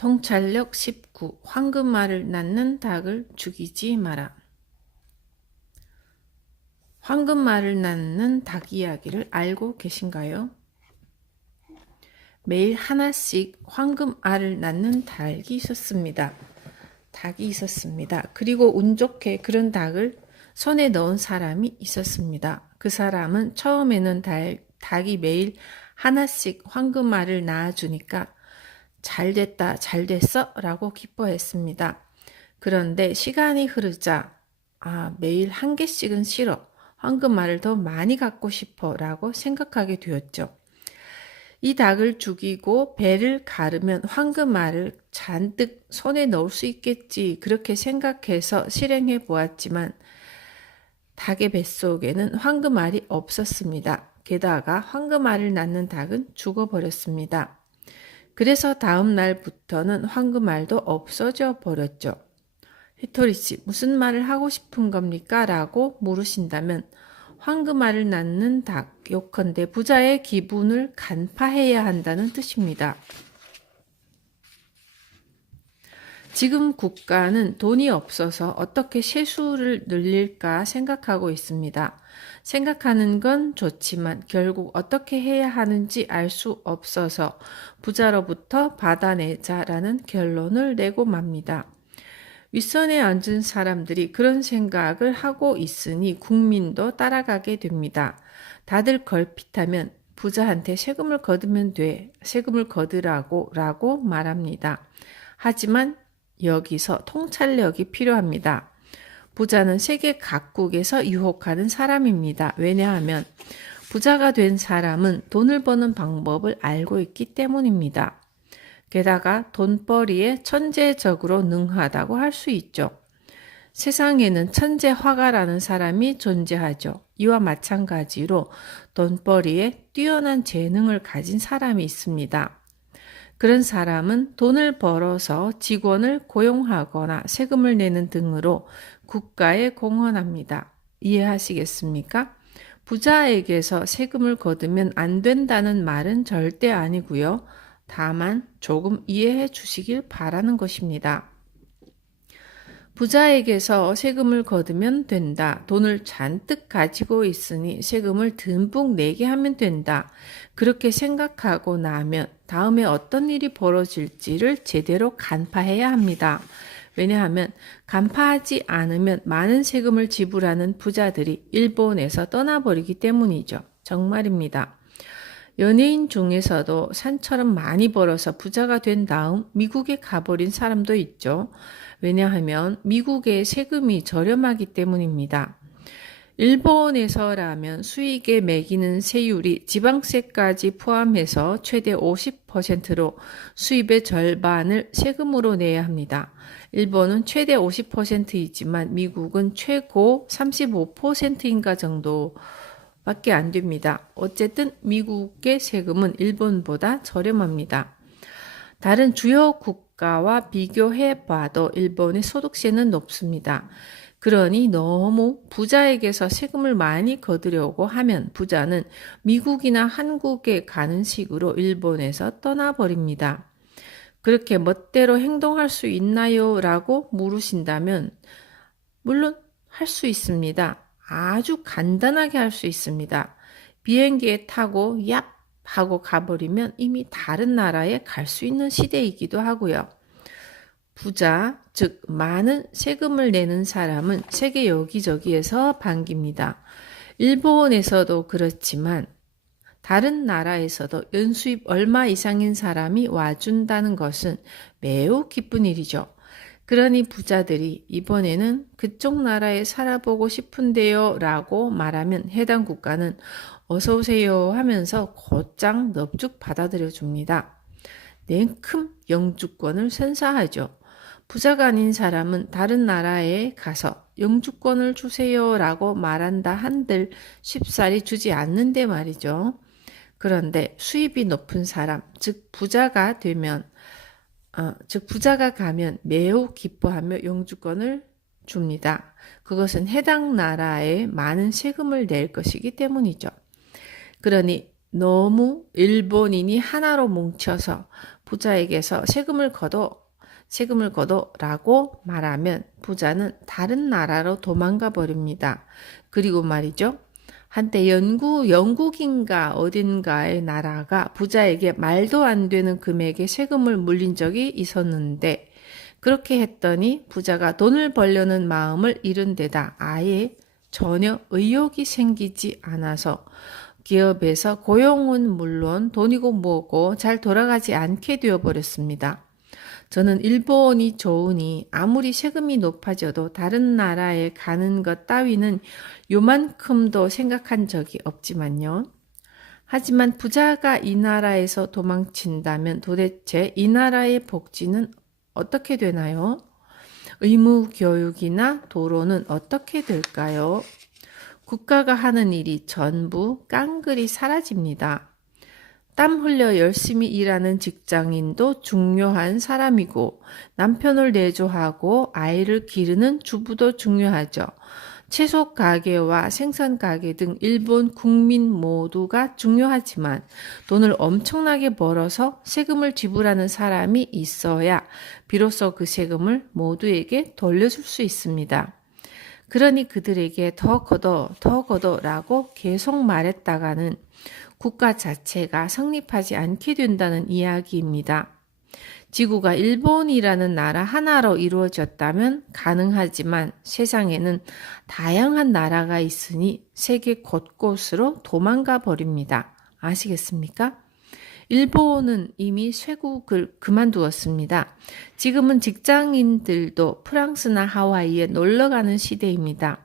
통찰력 19. 황금알을 낳는 닭을 죽이지 마라. 황금알을 낳는 닭 이야기를 알고 계신가요? 매일 하나씩 황금알을 낳는 닭이 있었습니다. 그리고 운 좋게 그런 닭을 손에 넣은 사람이 있었습니다. 그 사람은 처음에는 닭이 매일 하나씩 황금알을 낳아주니까 잘 됐다, 잘 됐어 라고 기뻐했습니다. 그런데 시간이 흐르자 매일 한 개씩은 싫어. 황금알을 더 많이 갖고 싶어 라고 생각하게 되었죠. 이 닭을 죽이고 배를 가르면 황금알을 잔뜩 손에 넣을 수 있겠지 그렇게 생각해서 실행해 보았지만 닭의 뱃속에는 황금알이 없었습니다. 게다가 황금알을 낳는 닭은 죽어버렸습니다. 그래서 다음 날부터는 황금알도 없어져 버렸죠. 히토리씨, 무슨 말을 하고 싶은 겁니까? 라고 물으신다면 황금알을 낳는 닭, 요컨대 부자의 기분을 간파해야 한다는 뜻입니다. 지금 국가는 돈이 없어서 어떻게 세수를 늘릴까 생각하고 있습니다. 생각하는 건 좋지만 결국 어떻게 해야 하는지 알 수 없어서 부자로부터 받아내자라는 결론을 내고 맙니다. 윗선에 앉은 사람들이 그런 생각을 하고 있으니 국민도 따라가게 됩니다. 다들 걸핏하면 부자한테 세금을 거두면 돼. 세금을 거두라고 라고 말합니다. 하지만 여기서 통찰력이 필요합니다. 부자는 세계 각국에서 유혹하는 사람입니다. 왜냐하면 부자가 된 사람은 돈을 버는 방법을 알고 있기 때문입니다. 게다가 돈벌이에 천재적으로 능하다고 할 수 있죠. 세상에는 천재 화가라는 사람이 존재하죠. 이와 마찬가지로 돈벌이에 뛰어난 재능을 가진 사람이 있습니다. 그런 사람은 돈을 벌어서 직원을 고용하거나 세금을 내는 등으로 국가에 공헌합니다. 이해하시겠습니까? 부자에게서 세금을 거두면 안 된다는 말은 절대 아니고요. 다만 조금 이해해 주시길 바라는 것입니다. 부자에게서 세금을 거두면 된다. 돈을 잔뜩 가지고 있으니 세금을 듬뿍 내게 하면 된다. 그렇게 생각하고 나면 다음에 어떤 일이 벌어질지를 제대로 간파해야 합니다. 왜냐하면 간파하지 않으면 많은 세금을 지불하는 부자들이 일본에서 떠나버리기 때문이죠. 정말입니다. 연예인 중에서도 산처럼 많이 벌어서 부자가 된 다음 미국에 가버린 사람도 있죠. 왜냐하면 미국의 세금이 저렴하기 때문입니다. 일본에서라면 수익에 매기는 세율이 지방세까지 포함해서 최대 50%로 수입의 절반을 세금으로 내야 합니다. 일본은 최대 50%이지만 미국은 최고 35%인가 정도 밖에 안 됩니다. 어쨌든 미국의 세금은 일본보다 저렴합니다. 다른 주요 국가와 비교해 봐도 일본의 소득세는 높습니다. 그러니 너무 부자에게서 세금을 많이 거두려고 하면 부자는 미국이나 한국에 가는 식으로 일본에서 떠나버립니다. 그렇게 멋대로 행동할 수 있나요? 라고 물으신다면 물론 할 수 있습니다. 아주 간단하게 할 수 있습니다. 비행기에 타고 얍 하고 가버리면 이미 다른 나라에 갈 수 있는 시대이기도 하고요. 부자, 즉 많은 세금을 내는 사람은 세계 여기저기에서 반깁니다. 일본에서도 그렇지만 다른 나라에서도 연수입 얼마 이상인 사람이 와준다는 것은 매우 기쁜 일이죠. 그러니 부자들이 이번에는 그쪽 나라에 살아보고 싶은데요 라고 말하면 해당 국가는 어서 오세요 하면서 곧장 넙죽 받아들여 줍니다. 냉큼 영주권을 선사하죠. 부자가 아닌 사람은 다른 나라에 가서 영주권을 주세요 라고 말한다 한들 쉽사리 주지 않는데 말이죠. 그런데 수입이 높은 사람, 즉 부자가 가면 매우 기뻐하며 영주권을 줍니다. 그것은 해당 나라에 많은 세금을 낼 것이기 때문이죠. 그러니 너무 일본인이 하나로 뭉쳐서 부자에게서 세금을 걷어라고 말하면 부자는 다른 나라로 도망가 버립니다. 그리고 말이죠. 한때 영국인가 어딘가의 나라가 부자에게 말도 안 되는 금액의 세금을 물린 적이 있었는데 그렇게 했더니 부자가 돈을 벌려는 마음을 잃은 데다 아예 전혀 의욕이 생기지 않아서 기업에서 고용은 물론 돈이고 뭐고 잘 돌아가지 않게 되어버렸습니다. 저는 일본이 좋으니 아무리 세금이 높아져도 다른 나라에 가는 것 따위는 요만큼도 생각한 적이 없지만요. 하지만 부자가 이 나라에서 도망친다면 도대체 이 나라의 복지는 어떻게 되나요? 의무 교육이나 도로는 어떻게 될까요? 국가가 하는 일이 전부 깡그리 사라집니다. 땀 흘려 열심히 일하는 직장인도 중요한 사람이고 남편을 내조하고 아이를 기르는 주부도 중요하죠. 채소 가게와 생선 가게 등 일본 국민 모두가 중요하지만 돈을 엄청나게 벌어서 세금을 지불하는 사람이 있어야 비로소 그 세금을 모두에게 돌려줄 수 있습니다. 그러니 그들에게 더 걷어라고 계속 말했다가는 국가 자체가 성립하지 않게 된다는 이야기입니다. 지구가 일본이라는 나라 하나로 이루어졌다면 가능하지만 세상에는 다양한 나라가 있으니 세계 곳곳으로 도망가 버립니다. 아시겠습니까? 일본은 이미 쇄국을 그만두었습니다. 지금은 직장인들도 프랑스나 하와이에 놀러가는 시대입니다.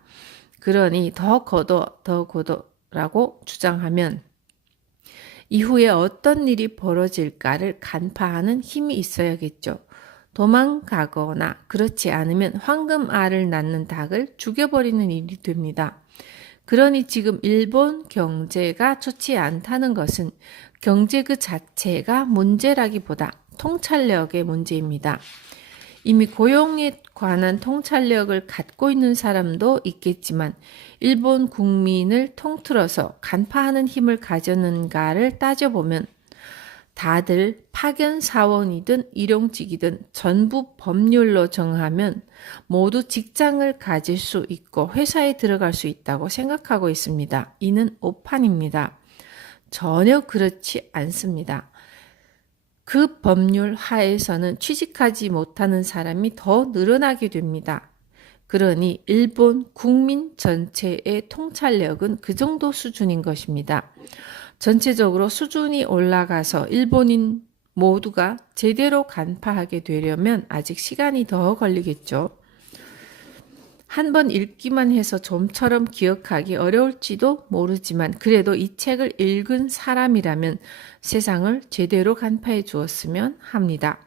그러니 더 걷어라고 주장하면 이후에 어떤 일이 벌어질까를 간파하는 힘이 있어야겠죠. 도망가거나 그렇지 않으면 황금알을 낳는 닭을 죽여버리는 일이 됩니다. 그러니 지금 일본 경제가 좋지 않다는 것은 경제 그 자체가 문제라기보다 통찰력의 문제입니다. 이미 고용에 관한 통찰력을 갖고 있는 사람도 있겠지만 일본 국민을 통틀어서 간파하는 힘을 가졌는가를 따져보면 다들 파견사원이든 일용직이든 전부 법률로 정하면 모두 직장을 가질 수 있고 회사에 들어갈 수 있다고 생각하고 있습니다. 이는 오판입니다. 전혀 그렇지 않습니다. 그 법률 하에서는 취직하지 못하는 사람이 더 늘어나게 됩니다. 그러니 일본 국민 전체의 통찰력은 그 정도 수준인 것입니다. 전체적으로 수준이 올라가서 일본인 모두가 제대로 간파하게 되려면 아직 시간이 더 걸리겠죠. 한번 읽기만 해서 좀처럼 기억하기 어려울지도 모르지만 그래도 이 책을 읽은 사람이라면 세상을 제대로 간파해 주었으면 합니다.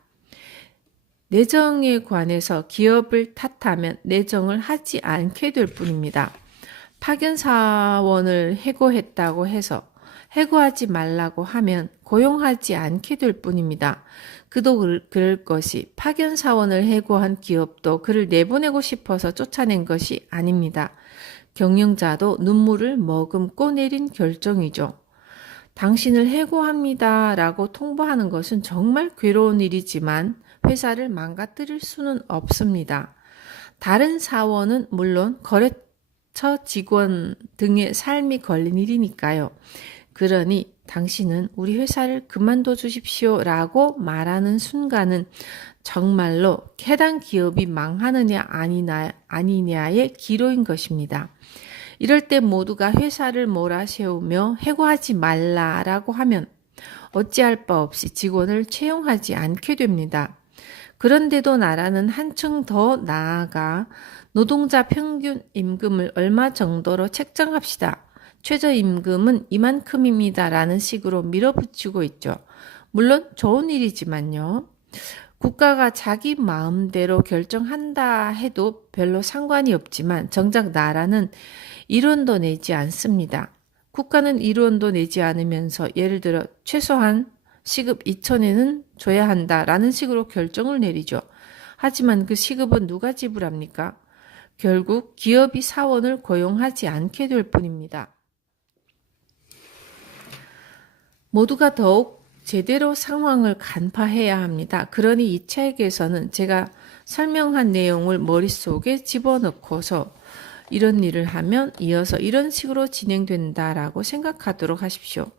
내정에 관해서 기업을 탓하면 내정을 하지 않게 될 뿐입니다. 파견사원을 해고했다고 해서 해고하지 말라고 하면 고용하지 않게 될 뿐입니다. 그도 그럴 것이 파견사원을 해고한 기업도 그를 내보내고 싶어서 쫓아낸 것이 아닙니다. 경영자도 눈물을 머금고 내린 결정이죠. 당신을 해고합니다 라고 통보하는 것은 정말 괴로운 일이지만 회사를 망가뜨릴 수는 없습니다. 다른 사원은 물론 거래처 직원 등의 삶이 걸린 일이니까요. 그러니 당신은 우리 회사를 그만둬 주십시오 라고 말하는 순간은 정말로 해당 기업이 망하느냐 아니냐의 기로인 것입니다. 이럴 때 모두가 회사를 몰아세우며 해고하지 말라라고 하면 어찌할 바 없이 직원을 채용하지 않게 됩니다. 그런데도 나라는 한층 더 나아가 노동자 평균 임금을 얼마 정도로 책정합시다. 최저임금은 이만큼입니다. 라는 식으로 밀어붙이고 있죠. 물론 좋은 일이지만요. 국가가 자기 마음대로 결정한다 해도 별로 상관이 없지만 정작 나라는 1원도 내지 않습니다. 국가는 1원도 내지 않으면서 예를 들어 최소한 시급 2천엔은 줘야 한다라는 식으로 결정을 내리죠. 하지만 그 시급은 누가 지불합니까? 결국 기업이 사원을 고용하지 않게 될 뿐입니다. 모두가 더욱 제대로 상황을 간파해야 합니다. 그러니 이 책에서는 제가 설명한 내용을 머릿속에 집어넣고서 이런 일을 하면 이어서 이런 식으로 진행된다라고 생각하도록 하십시오.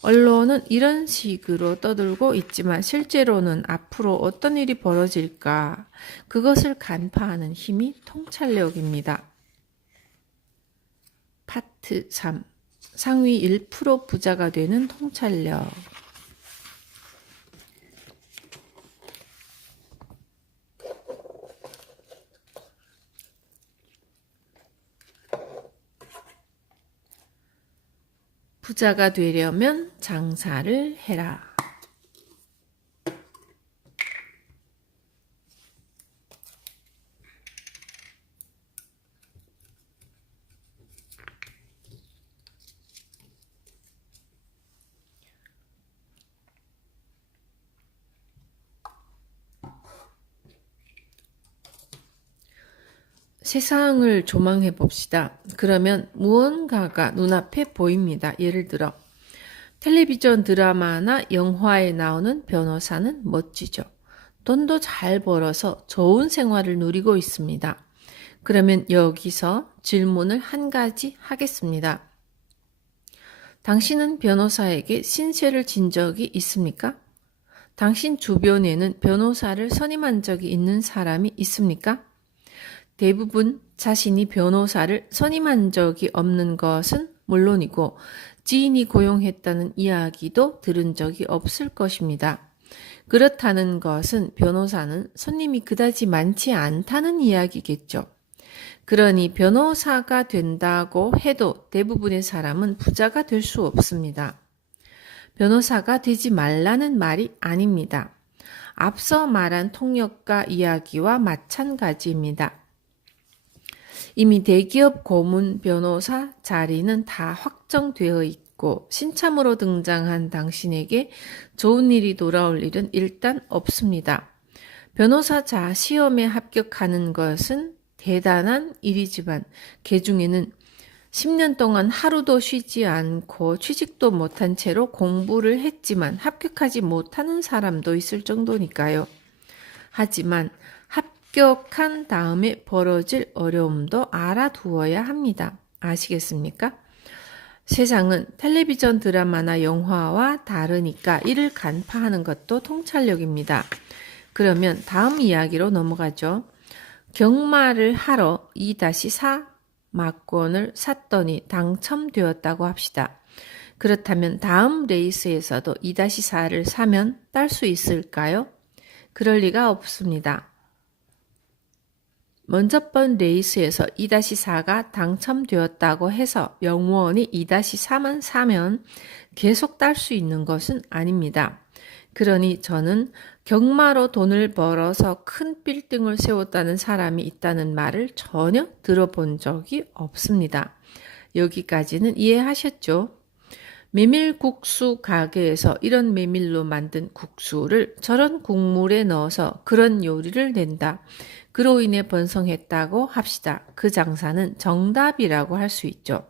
언론은 이런 식으로 떠들고 있지만 실제로는 앞으로 어떤 일이 벌어질까? 그것을 간파하는 힘이 통찰력입니다. 파트 3. 상위 1% 부자가 되는 통찰력. 부자가 되려면 장사를 해라. 세상을 조망해 봅시다. 그러면 무언가가 눈앞에 보입니다. 예를 들어 텔레비전 드라마나 영화에 나오는 변호사는 멋지죠. 돈도 잘 벌어서 좋은 생활을 누리고 있습니다. 그러면 여기서 질문을 한 가지 하겠습니다. 당신은 변호사에게 신세를 진 적이 있습니까? 당신 주변에는 변호사를 선임한 적이 있는 사람이 있습니까? 대부분 자신이 변호사를 선임한 적이 없는 것은 물론이고 지인이 고용했다는 이야기도 들은 적이 없을 것입니다. 그렇다는 것은 변호사는 손님이 그다지 많지 않다는 이야기겠죠. 그러니 변호사가 된다고 해도 대부분의 사람은 부자가 될 수 없습니다. 변호사가 되지 말라는 말이 아닙니다. 앞서 말한 통역가 이야기와 마찬가지입니다. 이미 대기업 고문 변호사 자리는 다 확정되어 있고 신참으로 등장한 당신에게 좋은 일이 돌아올 일은 일단 없습니다. 변호사 시험에 합격하는 것은 대단한 일이지만 개중에는 10년 동안 하루도 쉬지 않고 취직도 못한 채로 공부를 했지만 합격하지 못하는 사람도 있을 정도니까요. 하지만 합격한 다음에 벌어질 어려움도 알아두어야 합니다. 아시겠습니까? 세상은 텔레비전 드라마나 영화와 다르니까 이를 간파하는 것도 통찰력입니다. 그러면 다음 이야기로 넘어가죠. 경마를 하러 2-4 막권을 샀더니 당첨되었다고 합시다. 그렇다면 다음 레이스에서도 2-4를 사면 딸 수 있을까요? 그럴 리가 없습니다. 먼저 번 레이스에서 2-4가 당첨되었다고 해서 영원히 2-4만 사면 계속 딸 수 있는 것은 아닙니다. 그러니 저는 경마로 돈을 벌어서 큰 빌딩을 세웠다는 사람이 있다는 말을 전혀 들어본 적이 없습니다. 여기까지는 이해하셨죠? 메밀국수 가게에서 이런 메밀로 만든 국수를 저런 국물에 넣어서 그런 요리를 낸다. 그로 인해 번성했다고 합시다. 그 장사는 정답이라고 할 수 있죠.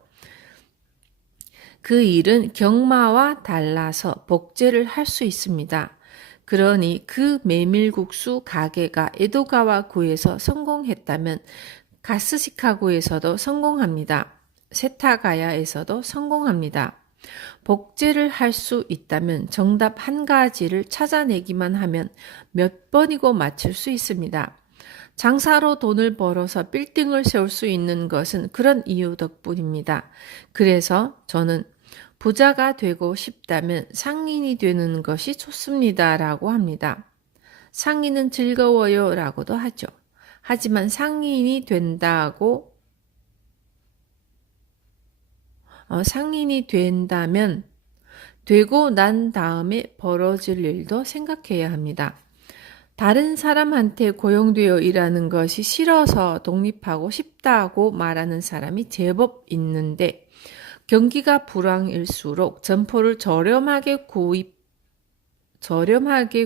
그 일은 경마와 달라서 복제를 할 수 있습니다. 그러니 그 메밀국수 가게가 에도가와구에서 성공했다면 가스시카구에서도 성공합니다. 세타가야에서도 성공합니다. 복제를 할 수 있다면 정답 한 가지를 찾아내기만 하면 몇 번이고 맞출 수 있습니다. 장사로 돈을 벌어서 빌딩을 세울 수 있는 것은 그런 이유 덕분입니다. 그래서 저는 부자가 되고 싶다면 상인이 되는 것이 좋습니다. 라고 합니다. 상인은 즐거워요. 라고도 하죠. 하지만 상인이 된다면 되고 난 다음에 벌어질 일도 생각해야 합니다. 다른 사람한테 고용되어 일하는 것이 싫어서 독립하고 싶다고 말하는 사람이 제법 있는데 경기가 불황일수록 점포를 저렴하게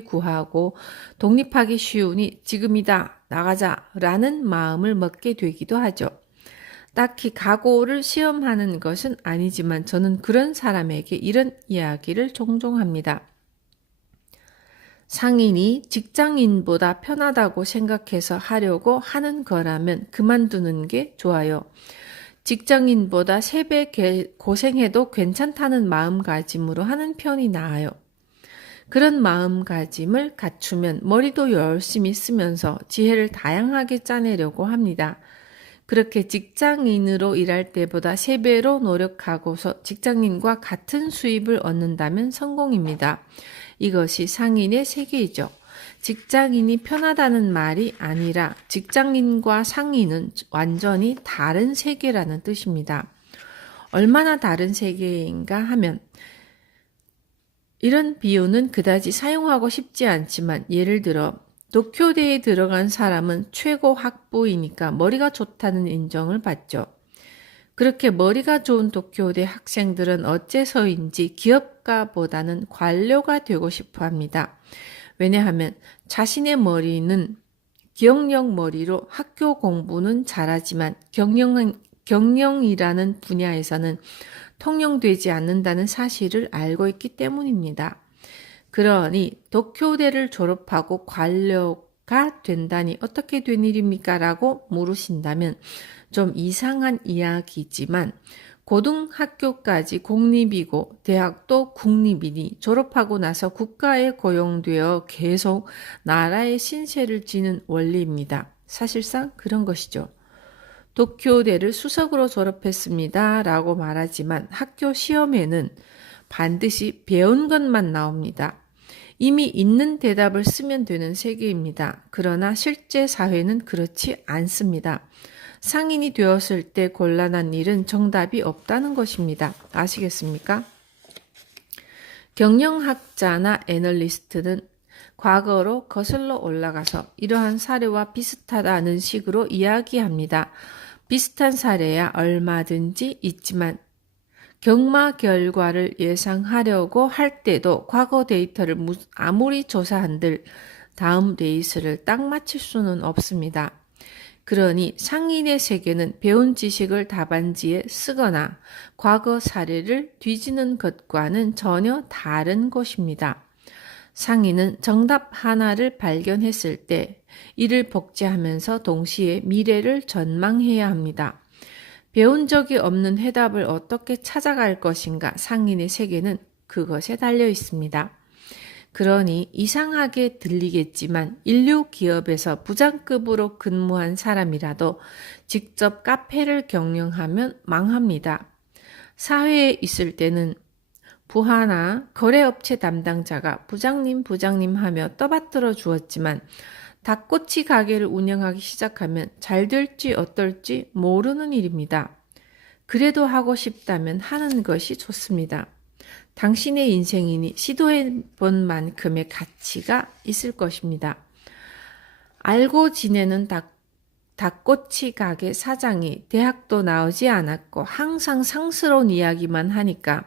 구하고 독립하기 쉬우니 지금이다 나가자 라는 마음을 먹게 되기도 하죠. 딱히 각오를 시험하는 것은 아니지만 저는 그런 사람에게 이런 이야기를 종종 합니다. 상인이 직장인보다 편하다고 생각해서 하려고 하는 거라면 그만두는 게 좋아요. 직장인보다 3배 고생해도 괜찮다는 마음가짐으로 하는 편이 나아요. 그런 마음가짐을 갖추면 머리도 열심히 쓰면서 지혜를 다양하게 짜내려고 합니다. 그렇게 직장인으로 일할 때보다 3배로 노력하고서 직장인과 같은 수입을 얻는다면 성공입니다. 이것이 상인의 세계이죠. 직장인이 편하다는 말이 아니라 직장인과 상인은 완전히 다른 세계라는 뜻입니다. 얼마나 다른 세계인가 하면 이런 비유는 그다지 사용하고 싶지 않지만 예를 들어 도쿄대에 들어간 사람은 최고 학부이니까 머리가 좋다는 인정을 받죠. 그렇게 머리가 좋은 도쿄대 학생들은 어째서인지 기업가보다는 관료가 되고 싶어 합니다. 왜냐하면 자신의 머리는 기억력 머리로 학교 공부는 잘하지만 경영이라는 분야에서는 통용되지 않는다는 사실을 알고 있기 때문입니다. 그러니 도쿄대를 졸업하고 관료가 된다니 어떻게 된 일입니까? 라고 물으신다면 좀 이상한 이야기지만 고등학교까지 공립이고 대학도 국립이니 졸업하고 나서 국가에 고용되어 계속 나라의 신세를 지는 원리입니다. 사실상 그런 것이죠. 도쿄대를 수석으로 졸업했습니다. 라고 말하지만 학교 시험에는 반드시 배운 것만 나옵니다. 이미 있는 대답을 쓰면 되는 세계입니다. 그러나 실제 사회는 그렇지 않습니다. 상인이 되었을 때 곤란한 일은 정답이 없다는 것입니다. 아시겠습니까? 경영학자나 애널리스트는 과거로 거슬러 올라가서 이러한 사례와 비슷하다는 식으로 이야기합니다. 비슷한 사례야 얼마든지 있지만 경마 결과를 예상하려고 할 때도 과거 데이터를 아무리 조사한들 다음 레이스를 딱 맞출 수는 없습니다. 그러니 상인의 세계는 배운 지식을 답안지에 쓰거나 과거 사례를 뒤지는 것과는 전혀 다른 곳입니다. 상인은 정답 하나를 발견했을 때 이를 복제하면서 동시에 미래를 전망해야 합니다. 배운 적이 없는 해답을 어떻게 찾아갈 것인가 상인의 세계는 그것에 달려 있습니다. 그러니 이상하게 들리겠지만 인류 기업에서 부장급으로 근무한 사람이라도 직접 카페를 경영하면 망합니다. 사회에 있을 때는 부하나 거래업체 담당자가 부장님 하며 떠받들어 주었지만 닭꼬치 가게를 운영하기 시작하면 잘 될지 어떨지 모르는 일입니다. 그래도 하고 싶다면 하는 것이 좋습니다. 당신의 인생이니 시도해본 만큼의 가치가 있을 것입니다. 알고 지내는 닭꼬치 가게 사장이 대학도 나오지 않았고 항상 상스러운 이야기만 하니까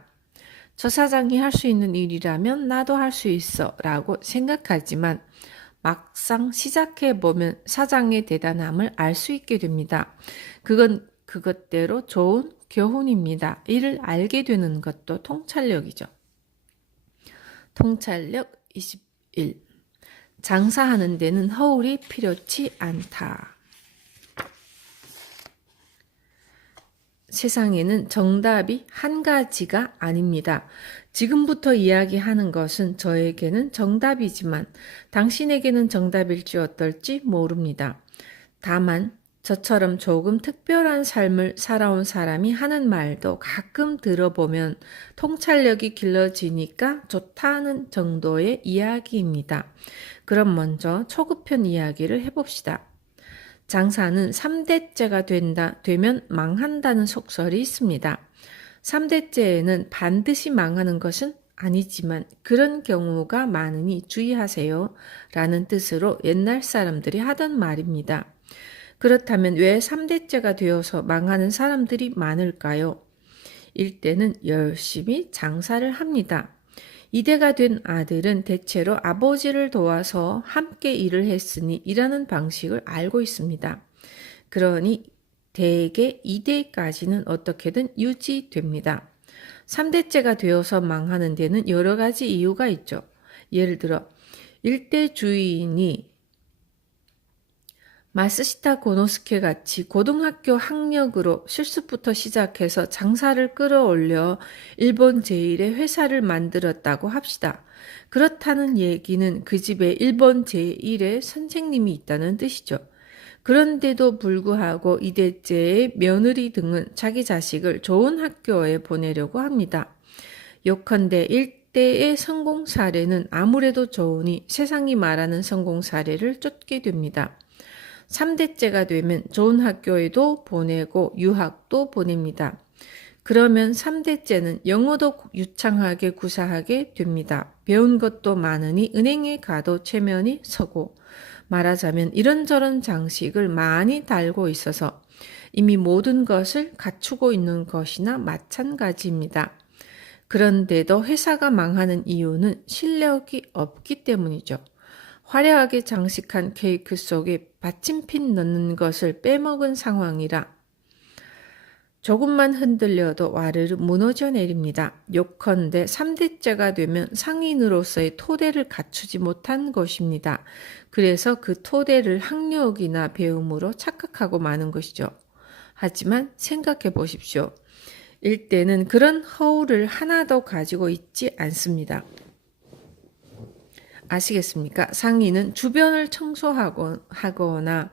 저 사장이 할 수 있는 일이라면 나도 할 수 있어 라고 생각하지만 막상 시작해보면 사장의 대단함을 알 수 있게 됩니다. 그건 그것대로 좋은 교훈입니다. 이를 알게 되는 것도 통찰력이죠. 통찰력 21. 장사하는 데는 허울이 필요치 않다. 세상에는 정답이 한 가지가 아닙니다. 지금부터 이야기하는 것은 저에게는 정답이지만 당신에게는 정답일지 어떨지 모릅니다. 다만 저처럼 조금 특별한 삶을 살아온 사람이 하는 말도 가끔 들어보면 통찰력이 길러지니까 좋다는 정도의 이야기입니다. 그럼 먼저 초급편 이야기를 해봅시다. 장사는 3대째가 되면 망한다는 속설이 있습니다. 3대째에는 반드시 망하는 것은 아니지만 그런 경우가 많으니 주의하세요 라는 뜻으로 옛날 사람들이 하던 말입니다. 그렇다면 왜 3대째가 되어서 망하는 사람들이 많을까요? 일대는 열심히 장사를 합니다. 2대가 된 아들은 대체로 아버지를 도와서 함께 일을 했으니 일하는 방식을 알고 있습니다. 그러니 대개 2대까지는 어떻게든 유지됩니다. 3대째가 되어서 망하는 데는 여러 가지 이유가 있죠. 예를 들어 일대 주인이 마스시타 고노스케 같이 고등학교 학력으로 실습부터 시작해서 장사를 끌어올려 일본 제1의 회사를 만들었다고 합시다. 그렇다는 얘기는 그 집에 일본 제1의 선생님이 있다는 뜻이죠. 그런데도 불구하고 이대째의 며느리 등은 자기 자식을 좋은 학교에 보내려고 합니다. 요컨대 일대의 성공 사례는 아무래도 좋으니 세상이 말하는 성공 사례를 쫓게 됩니다. 3대째가 되면 좋은 학교에도 보내고 유학도 보냅니다. 그러면 3대째는 영어도 유창하게 구사하게 됩니다. 배운 것도 많으니 은행에 가도 체면이 서고, 말하자면 이런저런 장식을 많이 달고 있어서 이미 모든 것을 갖추고 있는 것이나 마찬가지입니다. 그런데도 회사가 망하는 이유는 실력이 없기 때문이죠. 화려하게 장식한 케이크 속에 받침핀 넣는 것을 빼먹은 상황이라 조금만 흔들려도 와르르 무너져 내립니다. 요컨대 3대째가 되면 상인으로서의 토대를 갖추지 못한 것입니다. 그래서 그 토대를 학력이나 배움으로 착각하고 마는 것이죠. 하지만 생각해 보십시오. 일대는 그런 허울을 하나도 가지고 있지 않습니다. 아시겠습니까? 상인은 주변을 청소하거나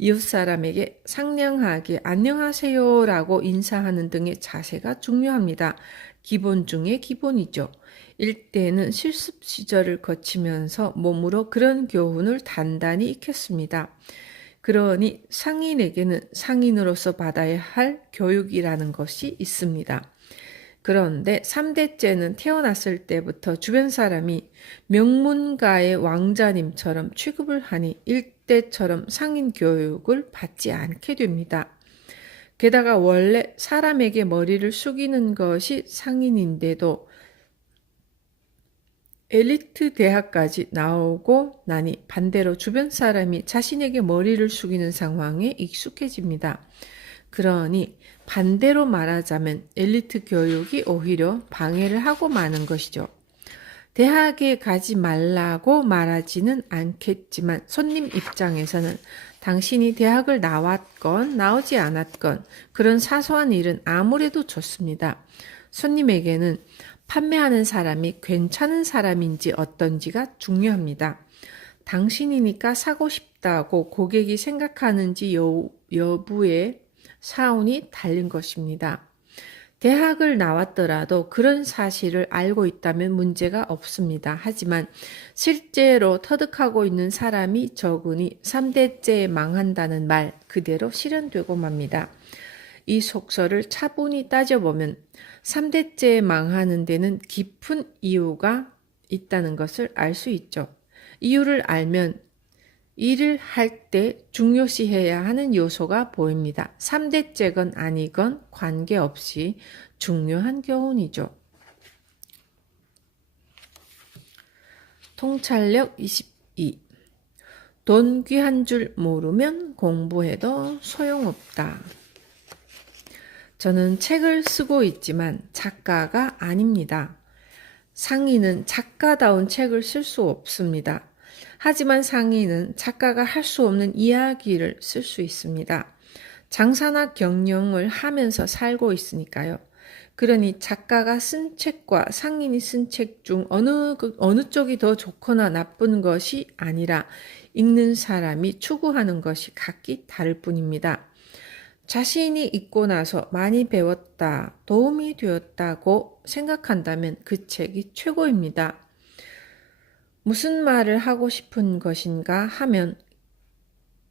이웃 사람에게 상냥하게 안녕하세요라고 인사하는 등의 자세가 중요합니다. 기본 중에 기본이죠. 일대는 실습 시절을 거치면서 몸으로 그런 교훈을 단단히 익혔습니다. 그러니 상인에게는 상인으로서 받아야 할 교육이라는 것이 있습니다. 그런데 3대째는 태어났을 때부터 주변 사람이 명문가의 왕자님처럼 취급을 하니 1대처럼 상인 교육을 받지 않게 됩니다. 게다가 원래 사람에게 머리를 숙이는 것이 상인인데도 엘리트 대학까지 나오고 나니 반대로 주변 사람이 자신에게 머리를 숙이는 상황에 익숙해집니다. 그러니 반대로 말하자면 엘리트 교육이 오히려 방해를 하고 마는 것이죠. 대학에 가지 말라고 말하지는 않겠지만 손님 입장에서는 당신이 대학을 나왔건 나오지 않았건 그런 사소한 일은 아무래도 좋습니다. 손님에게는 판매하는 사람이 괜찮은 사람인지 어떤지가 중요합니다. 당신이니까 사고 싶다고 고객이 생각하는지 여부에 사운이 달린 것입니다. 대학을 나왔더라도 그런 사실을 알고 있다면 문제가 없습니다. 하지만 실제로 터득하고 있는 사람이 적으니 3대째 망한다는 말 그대로 실현되고 맙니다. 이 속설을 차분히 따져보면 3대째 망하는 데는 깊은 이유가 있다는 것을 알 수 있죠. 이유를 알면 일을 할 때 중요시해야 하는 요소가 보입니다. 3대째건 아니건 관계없이 중요한 교훈이죠. 통찰력 22. 돈 귀한 줄 모르면 공부해도 소용없다. 저는 책을 쓰고 있지만 작가가 아닙니다. 상인은 작가다운 책을 쓸 수 없습니다. 하지만 상인은 작가가 할 수 없는 이야기를 쓸 수 있습니다. 장사나 경영을 하면서 살고 있으니까요. 그러니 작가가 쓴 책과 상인이 쓴 책 중 어느 쪽이 더 좋거나 나쁜 것이 아니라 읽는 사람이 추구하는 것이 각기 다를 뿐입니다. 자신이 읽고 나서 많이 배웠다, 도움이 되었다고 생각한다면 그 책이 최고입니다. 무슨 말을 하고 싶은 것인가 하면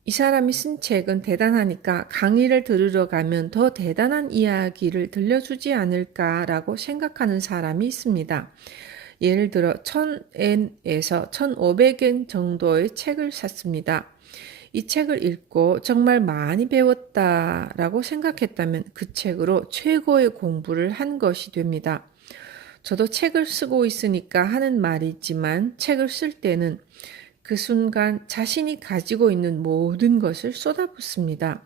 이 사람이 쓴 책은 대단하니까 강의를 들으러 가면 더 대단한 이야기를 들려주지 않을까라고 생각하는 사람이 있습니다. 예를 들어 1000엔에서 1500엔 정도의 책을 샀습니다. 이 책을 읽고 정말 많이 배웠다라고 생각했다면 그 책으로 최고의 공부를 한 것이 됩니다. 저도 책을 쓰고 있으니까 하는 말이지만 책을 쓸 때는 그 순간 자신이 가지고 있는 모든 것을 쏟아붓습니다.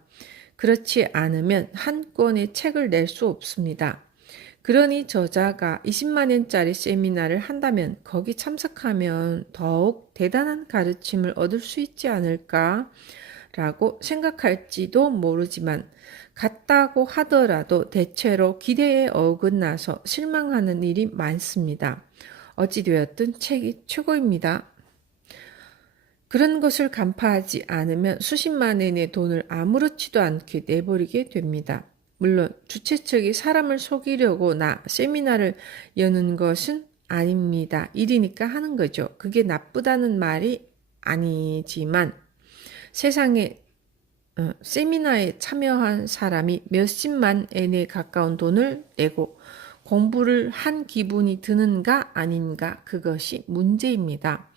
그렇지 않으면 한 권의 책을 낼 수 없습니다. 그러니 저자가 20만 엔짜리 세미나를 한다면 거기 참석하면 더욱 대단한 가르침을 얻을 수 있지 않을까? 라고 생각할지도 모르지만 같다고 하더라도 대체로 기대에 어긋나서 실망하는 일이 많습니다. 어찌되었든 책이 최고입니다. 그런 것을 간파하지 않으면 수십만 엔의 돈을 아무렇지도 않게 내버리게 됩니다. 물론 주최 측이 사람을 속이려고 세미나를 여는 것은 아닙니다. 일이니까 하는 거죠. 그게 나쁘다는 말이 아니지만 세상에 세미나에 참여한 사람이 몇십만 엔에 가까운 돈을 내고 공부를 한 기분이 드는가 아닌가 그것이 문제입니다.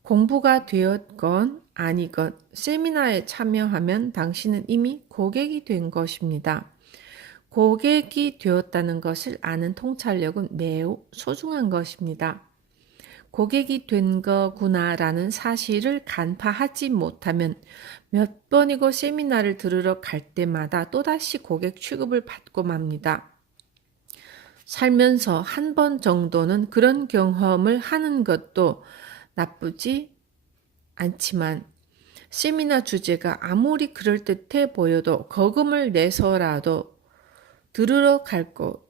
공부가 되었건 아니건 세미나에 참여하면 당신은 이미 고객이 된 것입니다. 고객이 되었다는 것을 아는 통찰력은 매우 소중한 것입니다. 고객이 된 거구나라는 사실을 간파하지 못하면 몇 번이고 세미나를 들으러 갈 때마다 또다시 고객 취급을 받고 맙니다. 살면서 한 번 정도는 그런 경험을 하는 것도 나쁘지 않지만 세미나 주제가 아무리 그럴듯해 보여도 거금을 내서라도 들으러 갈 것,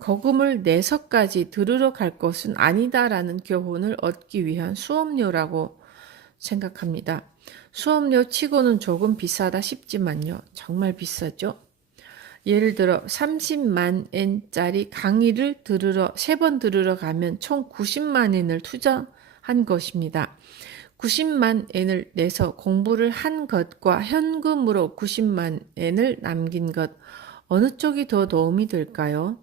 거금을 내서까지 들으러 갈 것은 아니다라는 교훈을 얻기 위한 수업료라고 생각합니다. 수업료 치고는 조금 비싸다 싶지만요. 정말 비싸죠? 예를 들어 30만 엔짜리 강의를 들으러 3번 들으러 가면 총 90만 엔을 투자한 것입니다. 90만 엔을 내서 공부를 한 것과 현금으로 90만 엔을 남긴 것 어느 쪽이 더 도움이 될까요?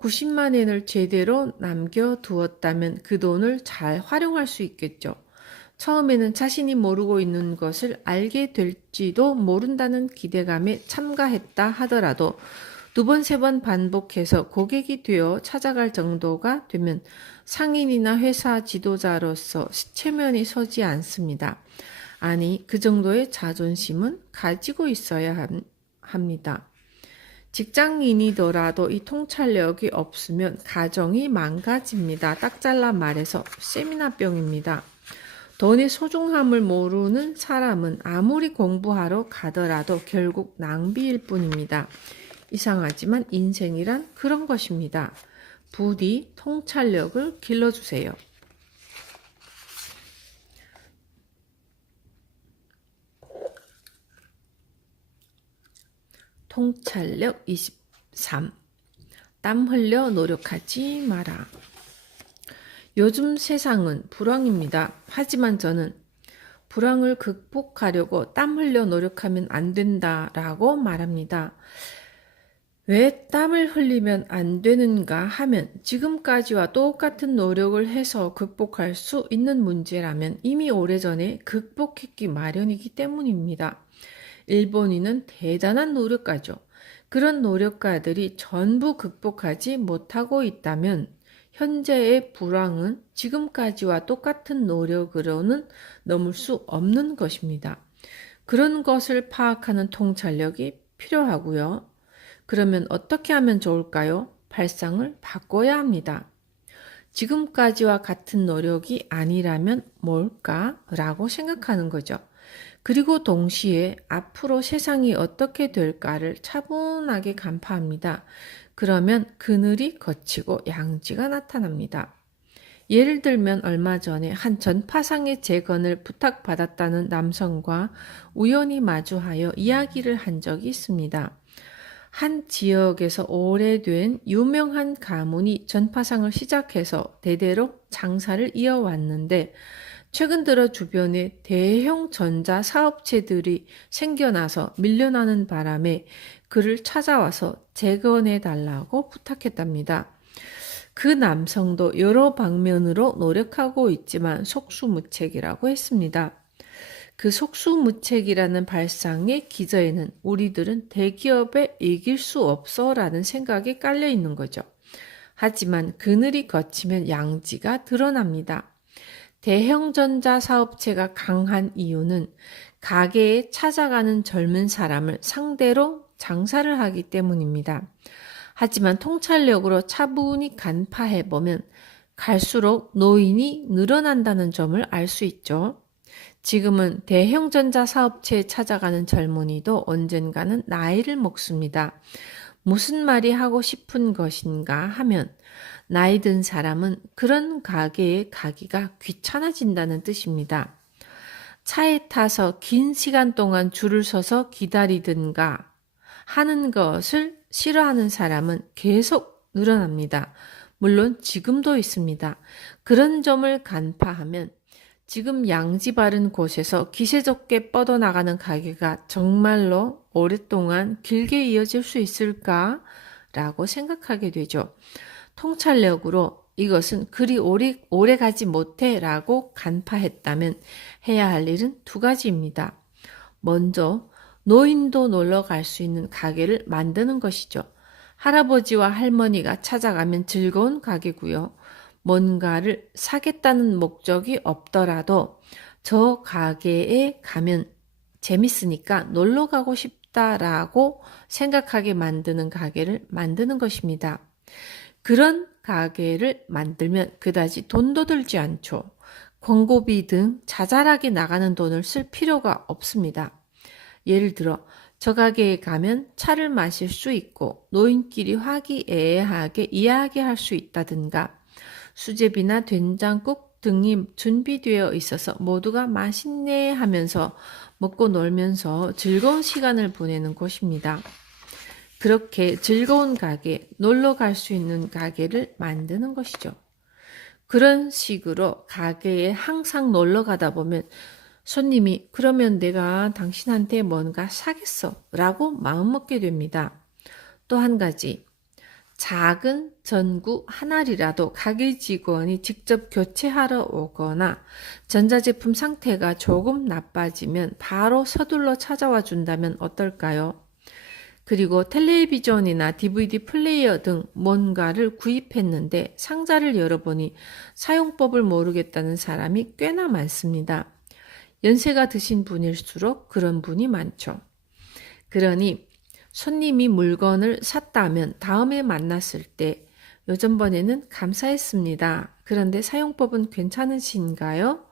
90만 엔을 제대로 남겨두었다면 그 돈을 잘 활용할 수 있겠죠. 처음에는 자신이 모르고 있는 것을 알게 될지도 모른다는 기대감에 참가했다 하더라도 2번, 3번 반복해서 고객이 되어 찾아갈 정도가 되면 상인이나 회사 지도자로서 체면이 서지 않습니다. 아니, 그 정도의 자존심은 가지고 있어야 합니다. 직장인이더라도 이 통찰력이 없으면 가정이 망가집니다. 딱 잘라 말해서 세미나병입니다. 돈의 소중함을 모르는 사람은 아무리 공부하러 가더라도 결국 낭비일 뿐입니다. 이상하지만 인생이란 그런 것입니다. 부디 통찰력을 길러주세요. 통찰력 23. 땀 흘려 노력하지 마라. 요즘 세상은 불황입니다. 하지만 저는 불황을 극복하려고 땀 흘려 노력하면 안 된다라고 말합니다. 왜 땀을 흘리면 안 되는가 하면 지금까지와 똑같은 노력을 해서 극복할 수 있는 문제라면 이미 오래전에 극복했기 마련이기 때문입니다. 일본인은 대단한 노력가죠. 그런 노력가들이 전부 극복하지 못하고 있다면 현재의 불황은 지금까지와 똑같은 노력으로는 넘을 수 없는 것입니다. 그런 것을 파악하는 통찰력이 필요하고요. 그러면 어떻게 하면 좋을까요? 발상을 바꿔야 합니다. 지금까지와 같은 노력이 아니라면 뭘까? 라고 생각하는 거죠. 그리고 동시에 앞으로 세상이 어떻게 될까를 차분하게 간파합니다. 그러면 그늘이 걷히고 양지가 나타납니다. 예를 들면 얼마 전에 한 전파상의 재건을 부탁받았다는 남성과 우연히 마주하여 이야기를 한 적이 있습니다. 한 지역에서 오래된 유명한 가문이 전파상을 시작해서 대대로 장사를 이어왔는데 최근 들어 주변에 대형 전자 사업체들이 생겨나서 밀려나는 바람에 그를 찾아와서 재건해 달라고 부탁했답니다. 그 남성도 여러 방면으로 노력하고 있지만 속수무책이라고 했습니다. 그 속수무책이라는 발상의 기저에는 우리들은 대기업에 이길 수 없어 라는 생각이 깔려 있는 거죠. 하지만 그늘이 걷히면 양지가 드러납니다. 대형 전자 사업체가 강한 이유는 가게에 찾아가는 젊은 사람을 상대로 장사를 하기 때문입니다. 하지만 통찰력으로 차분히 간파해 보면 갈수록 노인이 늘어난다는 점을 알 수 있죠. 지금은 대형 전자사업체에 찾아가는 젊은이도 언젠가는 나이를 먹습니다. 무슨 말이 하고 싶은 것인가 하면 나이 든 사람은 그런 가게에 가기가 귀찮아진다는 뜻입니다. 차에 타서 긴 시간 동안 줄을 서서 기다리든가 하는 것을 싫어하는 사람은 계속 늘어납니다. 물론 지금도 있습니다. 그런 점을 간파하면 지금 양지 바른 곳에서 기세좋게 뻗어나가는 가게가 정말로 오랫동안 길게 이어질 수 있을까? 라고 생각하게 되죠. 통찰력으로 이것은 그리 오래 가지 못해 라고 간파했다면 해야 할 일은 두 가지입니다. 먼저 노인도 놀러 갈 수 있는 가게를 만드는 것이죠. 할아버지와 할머니가 찾아가면 즐거운 가게고요. 뭔가를 사겠다는 목적이 없더라도 저 가게에 가면 재밌으니까 놀러 가고 싶다라고 생각하게 만드는 가게를 만드는 것입니다. 그런 가게를 만들면 그다지 돈도 들지 않죠. 광고비 등 자잘하게 나가는 돈을 쓸 필요가 없습니다. 예를 들어 저 가게에 가면 차를 마실 수 있고 노인끼리 화기애애하게 이야기할 수 있다든가 수제비나 된장국 등이 준비되어 있어서 모두가 맛있네 하면서 먹고 놀면서 즐거운 시간을 보내는 곳입니다. 그렇게 즐거운 가게, 놀러 갈 수 있는 가게를 만드는 것이죠. 그런 식으로 가게에 항상 놀러 가다 보면 손님이 그러면 내가 당신한테 뭔가 사겠어 라고 마음먹게 됩니다. 또 한 가지, 작은 전구 한 알이라도 가게 직원이 직접 교체하러 오거나 전자제품 상태가 조금 나빠지면 바로 서둘러 찾아와 준다면 어떨까요? 그리고 텔레비전이나 DVD 플레이어 등 뭔가를 구입했는데 상자를 열어보니 사용법을 모르겠다는 사람이 꽤나 많습니다. 연세가 드신 분일수록 그런 분이 많죠. 그러니 손님이 물건을 샀다면 다음에 만났을 때 요전번에는 감사했습니다. 그런데 사용법은 괜찮으신가요?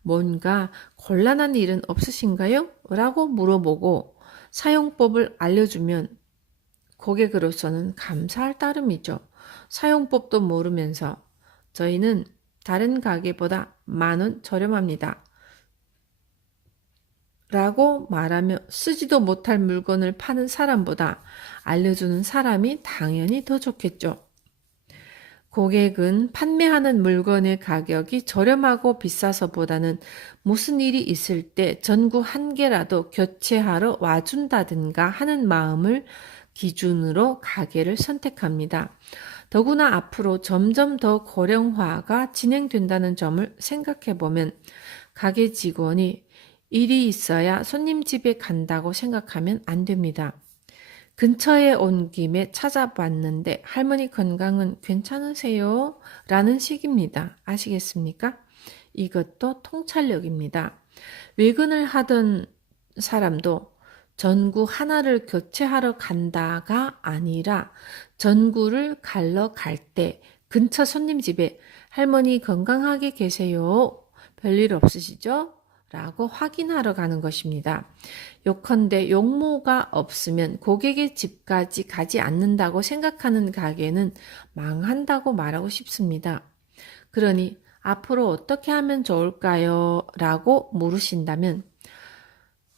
뭔가 곤란한 일은 없으신가요? 라고 물어보고 사용법을 알려주면 고객으로서는 감사할 따름이죠. 사용법도 모르면서 저희는 다른 가게보다 10,000원 저렴합니다. 라고 말하며 쓰지도 못할 물건을 파는 사람보다 알려주는 사람이 당연히 더 좋겠죠. 고객은 판매하는 물건의 가격이 저렴하고 비싸서보다는 무슨 일이 있을 때 전구 한 개라도 교체하러 와준다든가 하는 마음을 기준으로 가게를 선택합니다. 더구나 앞으로 점점 더 고령화가 진행된다는 점을 생각해보면 가게 직원이 일이 있어야 손님 집에 간다고 생각하면 안 됩니다. 근처에 온 김에 찾아봤는데 할머니 건강은 괜찮으세요? 라는 식입니다. 아시겠습니까? 이것도 통찰력입니다. 외근을 하던 사람도 전구 하나를 교체하러 간다가 아니라 전구를 갈러 갈 때 근처 손님 집에 할머니 건강하게 계세요? 별일 없으시죠? 라고 확인하러 가는 것입니다. 요컨대 용모가 없으면 고객의 집까지 가지 않는다고 생각하는 가게는 망한다고 말하고 싶습니다. 그러니 앞으로 어떻게 하면 좋을까요? 라고 물으신다면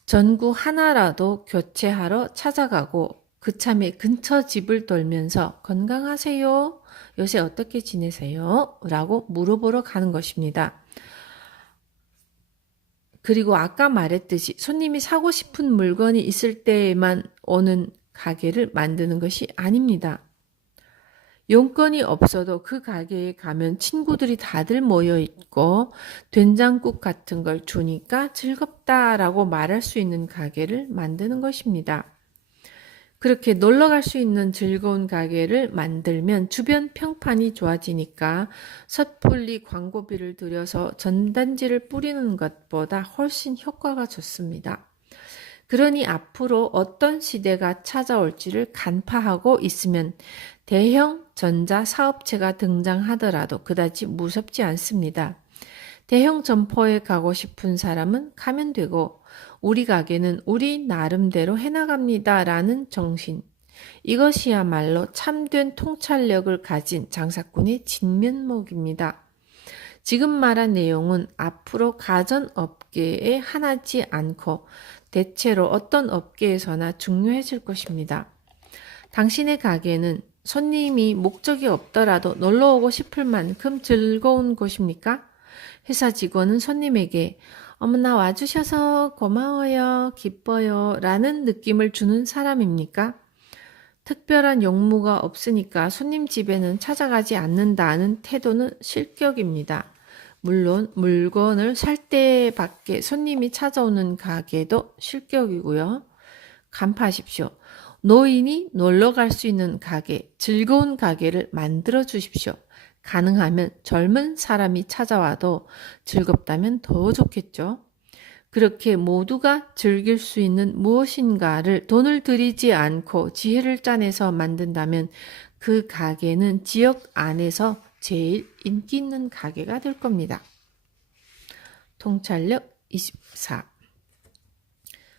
전구 하나라도 교체하러 찾아가고 그참에 근처 집을 돌면서 건강하세요? 요새 어떻게 지내세요? 라고 물어보러 가는 것입니다. 그리고 아까 말했듯이 손님이 사고 싶은 물건이 있을 때에만 오는 가게를 만드는 것이 아닙니다. 용건이 없어도 그 가게에 가면 친구들이 다들 모여 있고 된장국 같은 걸 주니까 즐겁다라고 말할 수 있는 가게를 만드는 것입니다. 그렇게 놀러 갈 수 있는 즐거운 가게를 만들면 주변 평판이 좋아지니까 섣불리 광고비를 들여서 전단지를 뿌리는 것보다 훨씬 효과가 좋습니다. 그러니 앞으로 어떤 시대가 찾아올지를 간파하고 있으면 대형 전자 사업체가 등장하더라도 그다지 무섭지 않습니다. 대형 점포에 가고 싶은 사람은 가면 되고 우리 가게는 우리 나름대로 해나갑니다 라는 정신. 이것이야말로 참된 통찰력을 가진 장사꾼의 진면목입니다. 지금 말한 내용은 앞으로 가전업계에 하나지 않고 대체로 어떤 업계에서나 중요해질 것입니다. 당신의 가게는 손님이 목적이 없더라도 놀러 오고 싶을 만큼 즐거운 곳입니까? 회사 직원은 손님에게 어머나 와주셔서 고마워요, 기뻐요 라는 느낌을 주는 사람입니까? 특별한 용무가 없으니까 손님 집에는 찾아가지 않는다는 태도는 실격입니다. 물론 물건을 살 때밖에 손님이 찾아오는 가게도 실격이고요. 간파하십시오. 노인이 놀러 갈 수 있는 가게, 즐거운 가게를 만들어 주십시오. 가능하면 젊은 사람이 찾아와도 즐겁다면 더 좋겠죠. 그렇게 모두가 즐길 수 있는 무엇인가를 돈을 들이지 않고 지혜를 짜내서 만든다면 그 가게는 지역 안에서 제일 인기 있는 가게가 될 겁니다. 통찰력 24.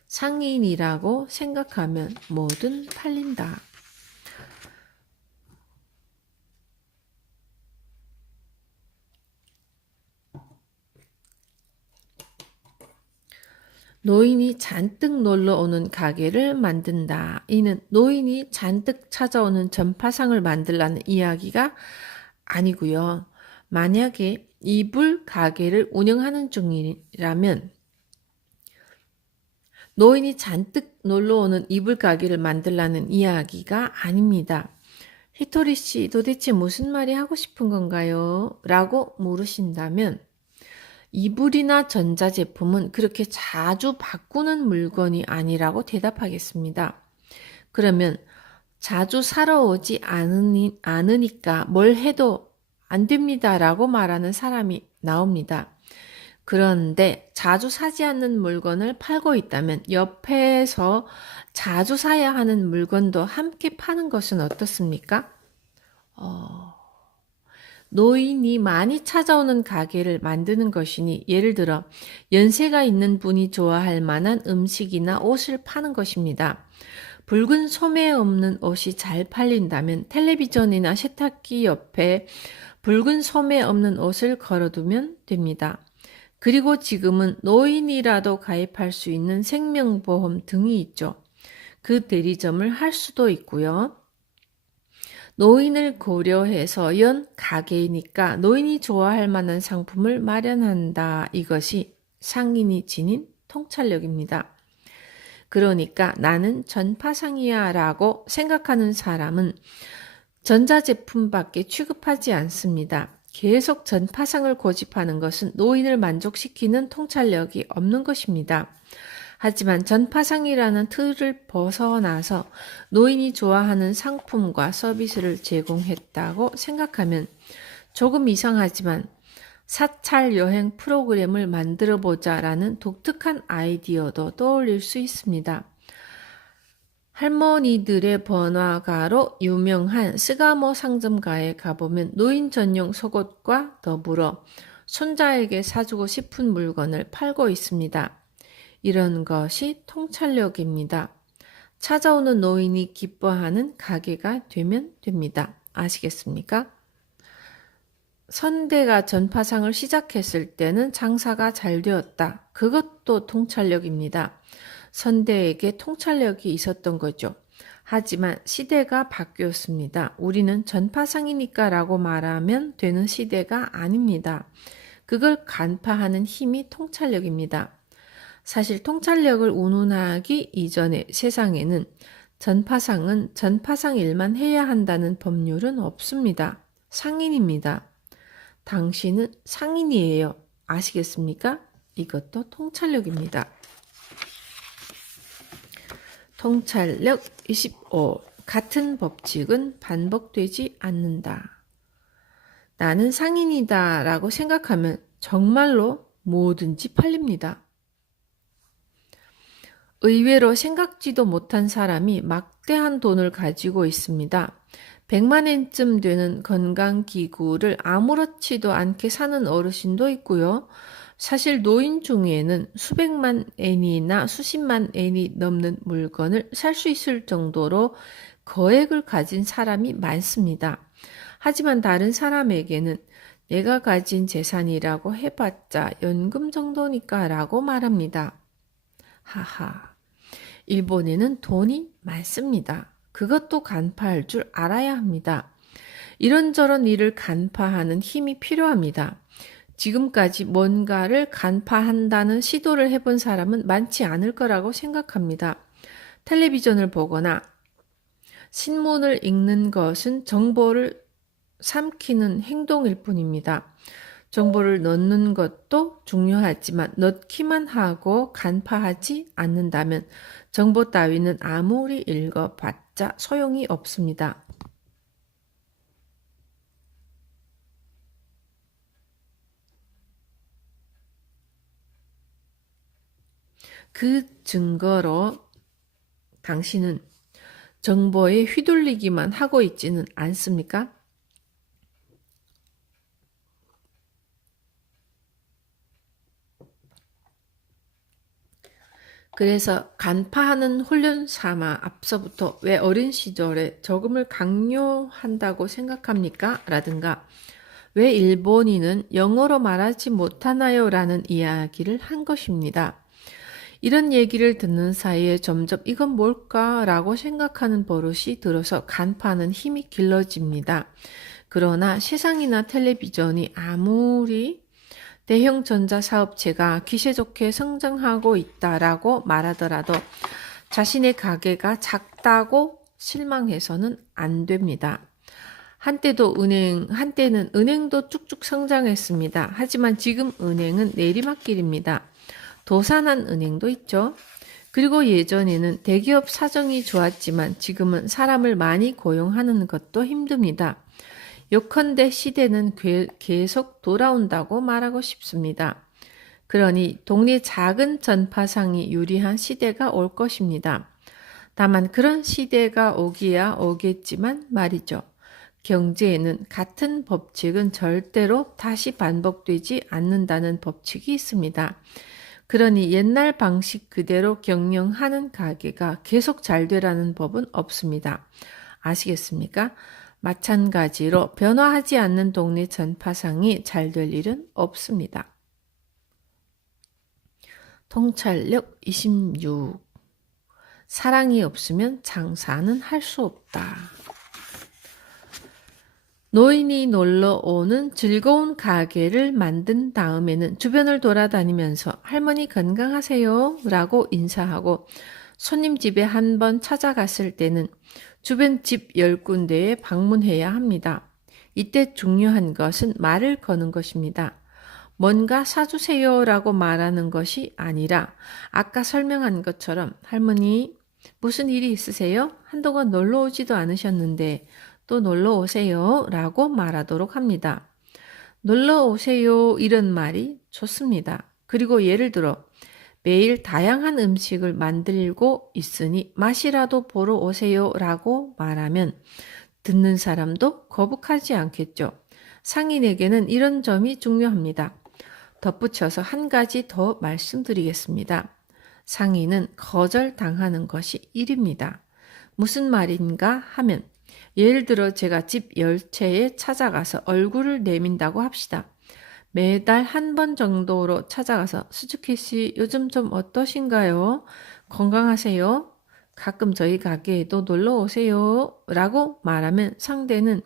상인이라고 생각하면 뭐든 팔린다. 노인이 잔뜩 놀러 오는 가게를 만든다. 이는 노인이 잔뜩 찾아오는 전파상을 만들라는 이야기가 아니고요. 만약에 이불 가게를 운영하는 중이라면 노인이 잔뜩 놀러 오는 이불 가게를 만들라는 이야기가 아닙니다. 히토리 씨, 도대체 무슨 말이 하고 싶은 건가요? 라고 물으신다면 이불이나 전자제품은 그렇게 자주 바꾸는 물건이 아니라고 대답하겠습니다. 그러면 자주 사러 오지 않으니까 뭘 해도 안 됩니다 라고 말하는 사람이 나옵니다. 그런데 자주 사지 않는 물건을 팔고 있다면 옆에서 자주 사야 하는 물건도 함께 파는 것은 어떻습니까? 노인이 많이 찾아오는 가게를 만드는 것이니 예를 들어 연세가 있는 분이 좋아할 만한 음식이나 옷을 파는 것입니다. 붉은 소매 없는 옷이 잘 팔린다면 텔레비전이나 세탁기 옆에 붉은 소매 없는 옷을 걸어두면 됩니다. 그리고 지금은 노인이라도 가입할 수 있는 생명보험 등이 있죠. 그 대리점을 할 수도 있고요. 노인을 고려해서 연 가게이니까 노인이 좋아할 만한 상품을 마련한다. 이것이 상인이 지닌 통찰력입니다. 그러니까 나는 전파상이야 라고 생각하는 사람은 전자제품밖에 취급하지 않습니다. 계속 전파상을 고집하는 것은 노인을 만족시키는 통찰력이 없는 것입니다. 하지만 전파상이라는 틀을 벗어나서 노인이 좋아하는 상품과 서비스를 제공했다고 생각하면 조금 이상하지만 사찰 여행 프로그램을 만들어 보자라는 독특한 아이디어도 떠올릴 수 있습니다. 할머니들의 번화가로 유명한 스가모 상점가에 가보면 노인 전용 속옷과 더불어 손자에게 사주고 싶은 물건을 팔고 있습니다. 이런 것이 통찰력입니다. 찾아오는 노인이 기뻐하는 가게가 되면 됩니다. 아시겠습니까? 선대가 전파상을 시작했을 때는 장사가 잘 되었다. 그것도 통찰력입니다. 선대에게 통찰력이 있었던 거죠. 하지만 시대가 바뀌었습니다. 우리는 전파상이니까 라고 말하면 되는 시대가 아닙니다. 그걸 간파하는 힘이 통찰력입니다. 사실 통찰력을 운운하기 이전의 세상에는 전파상은 전파상 일만 해야 한다는 법률은 없습니다. 상인입니다. 당신은 상인이에요. 아시겠습니까? 이것도 통찰력입니다. 통찰력 25. 같은 법칙은 반복되지 않는다. 나는 상인이다 라고 생각하면 정말로 뭐든지 팔립니다. 의외로 생각지도 못한 사람이 막대한 돈을 가지고 있습니다. 100만 엔쯤 되는 건강기구를 아무렇지도 않게 사는 어르신도 있고요. 사실 노인 중에는 수백만 엔이나 수십만 엔이 넘는 물건을 살 수 있을 정도로 거액을 가진 사람이 많습니다. 하지만 다른 사람에게는 내가 가진 재산이라고 해봤자 연금 정도니까 라고 말합니다. 하하. 일본에는 돈이 많습니다. 그것도 간파할 줄 알아야 합니다. 이런저런 일을 간파하는 힘이 필요합니다. 지금까지 뭔가를 간파한다는 시도를 해본 사람은 많지 않을 거라고 생각합니다. 텔레비전을 보거나 신문을 읽는 것은 정보를 삼키는 행동일 뿐입니다. 정보를 넣는 것도 중요하지만 넣기만 하고 간파하지 않는다면 정보 따위는 아무리 읽어봤자 소용이 없습니다. 그 증거로 당신은 정보에 휘둘리기만 하고 있지는 않습니까? 그래서 간파하는 훈련 삼아 앞서부터 왜 어린 시절에 저금을 강요한다고 생각합니까? 라든가 왜 일본인은 영어로 말하지 못하나요? 라는 이야기를 한 것입니다. 이런 얘기를 듣는 사이에 점점 이건 뭘까? 라고 생각하는 버릇이 들어서 간파하는 힘이 길러집니다. 그러나 세상이나 텔레비전이 아무리 대형 전자사업체가 기세 좋게 성장하고 있다라고 말하더라도 자신의 가게가 작다고 실망해서는 안 됩니다. 한때는 은행도 쭉쭉 성장했습니다. 하지만 지금 은행은 내리막길입니다. 도산한 은행도 있죠. 그리고 예전에는 대기업 사정이 좋았지만 지금은 사람을 많이 고용하는 것도 힘듭니다. 요컨대 시대는 계속 돌아온다고 말하고 싶습니다. 그러니 동네 작은 전파상이 유리한 시대가 올 것입니다. 다만 그런 시대가 오기야 오겠지만 말이죠. 경제에는 같은 법칙은 절대로 다시 반복되지 않는다는 법칙이 있습니다. 그러니 옛날 방식 그대로 경영하는 가게가 계속 잘 되라는 법은 없습니다. 아시겠습니까? 마찬가지로 변화하지 않는 동네 전파상이 잘 될 일은 없습니다. 통찰력 26. 사랑이 없으면 장사는 할 수 없다. 노인이 놀러 오는 즐거운 가게를 만든 다음에는 주변을 돌아다니면서 할머니 건강하세요? 라고 인사하고 손님 집에 한번 찾아갔을 때는 주변 집 10군데에 방문해야 합니다. 이때 중요한 것은 말을 거는 것입니다. 뭔가 사주세요 라고 말하는 것이 아니라 아까 설명한 것처럼 할머니 무슨 일이 있으세요? 한동안 놀러 오지도 않으셨는데 또 놀러 오세요 라고 말하도록 합니다. 놀러 오세요 이런 말이 좋습니다. 그리고 예를 들어 매일 다양한 음식을 만들고 있으니 맛이라도 보러 오세요 라고 말하면 듣는 사람도 거북하지 않겠죠. 상인에게는 이런 점이 중요합니다. 덧붙여서 한 가지 더 말씀드리겠습니다. 상인은 거절당하는 것이 일입니다. 무슨 말인가 하면 예를 들어 제가 집 열채에 찾아가서 얼굴을 내민다고 합시다. 매달 한 번 정도로 찾아가서 수즈키 씨 요즘 좀 어떠신가요? 건강하세요? 가끔 저희 가게에도 놀러 오세요. 라고 말하면 상대는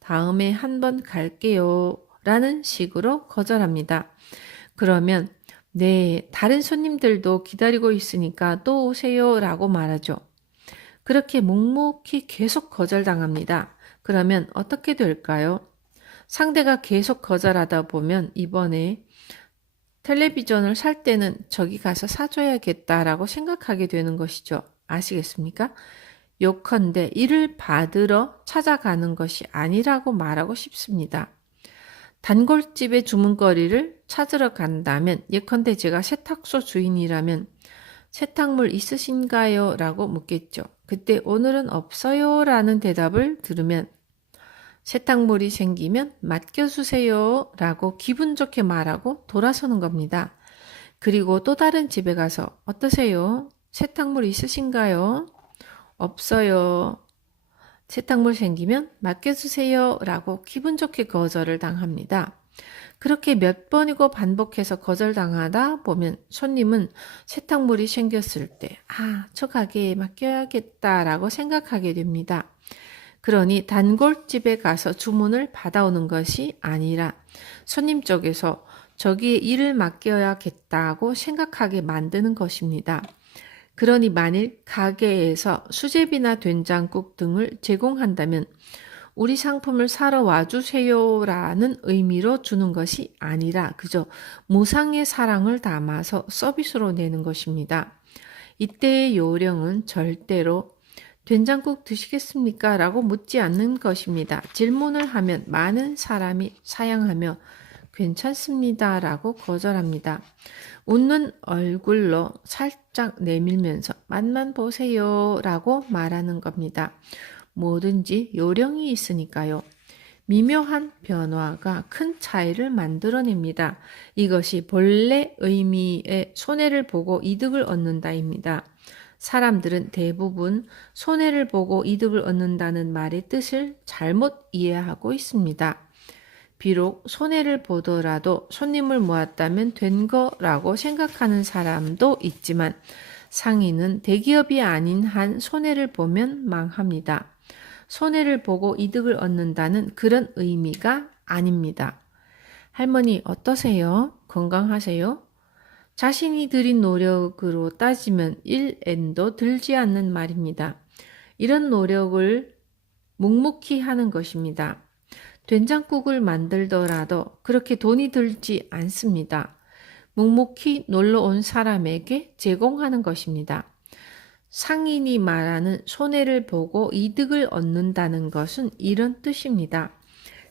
다음에 한 번 갈게요. 라는 식으로 거절합니다. 그러면 네, 다른 손님들도 기다리고 있으니까 또 오세요. 라고 말하죠. 그렇게 묵묵히 계속 거절당합니다. 그러면 어떻게 될까요? 상대가 계속 거절하다 보면 이번에 텔레비전을 살 때는 저기 가서 사줘야겠다라고 생각하게 되는 것이죠. 아시겠습니까? 요컨대 이를 받으러 찾아가는 것이 아니라고 말하고 싶습니다. 단골집의 주문거리를 찾으러 간다면 예컨대 제가 세탁소 주인이라면 세탁물 있으신가요? 라고 묻겠죠. 그때 오늘은 없어요 라는 대답을 들으면 세탁물이 생기면 맡겨주세요 라고 기분 좋게 말하고 돌아서는 겁니다. 그리고 또 다른 집에 가서 어떠세요? 세탁물 있으신가요? 없어요. 세탁물 생기면 맡겨주세요 라고 기분 좋게 거절을 당합니다. 그렇게 몇 번이고 반복해서 거절당하다 보면 손님은 세탁물이 생겼을 때, 저 가게에 맡겨야겠다라고 생각하게 됩니다. 그러니 단골집에 가서 주문을 받아오는 것이 아니라 손님 쪽에서 저기에 일을 맡겨야겠다고 생각하게 만드는 것입니다. 그러니 만일 가게에서 수제비나 된장국 등을 제공한다면 우리 상품을 사러 와주세요라는 의미로 주는 것이 아니라 그저 무상의 사랑을 담아서 서비스로 내는 것입니다. 이때의 요령은 절대로 된장국 드시겠습니까? 라고 묻지 않는 것입니다. 질문을 하면 많은 사람이 사양하며 괜찮습니다. 라고 거절합니다. 웃는 얼굴로 살짝 내밀면서 맛만 보세요. 라고 말하는 겁니다. 뭐든지 요령이 있으니까요. 미묘한 변화가 큰 차이를 만들어냅니다. 이것이 본래 의미의 손해를 보고 이득을 얻는다입니다. 사람들은 대부분 손해를 보고 이득을 얻는다는 말의 뜻을 잘못 이해하고 있습니다. 비록 손해를 보더라도 손님을 모았다면 된 거라고 생각하는 사람도 있지만 상인은 대기업이 아닌 한 손해를 보면 망합니다. 손해를 보고 이득을 얻는다는 그런 의미가 아닙니다. 할머니 어떠세요? 건강하세요? 자신이 들인 노력으로 따지면 1엔도 들지 않는 말입니다. 이런 노력을 묵묵히 하는 것입니다. 된장국을 만들더라도 그렇게 돈이 들지 않습니다. 묵묵히 놀러 온 사람에게 제공하는 것입니다. 상인이 말하는 손해를 보고 이득을 얻는다는 것은 이런 뜻입니다.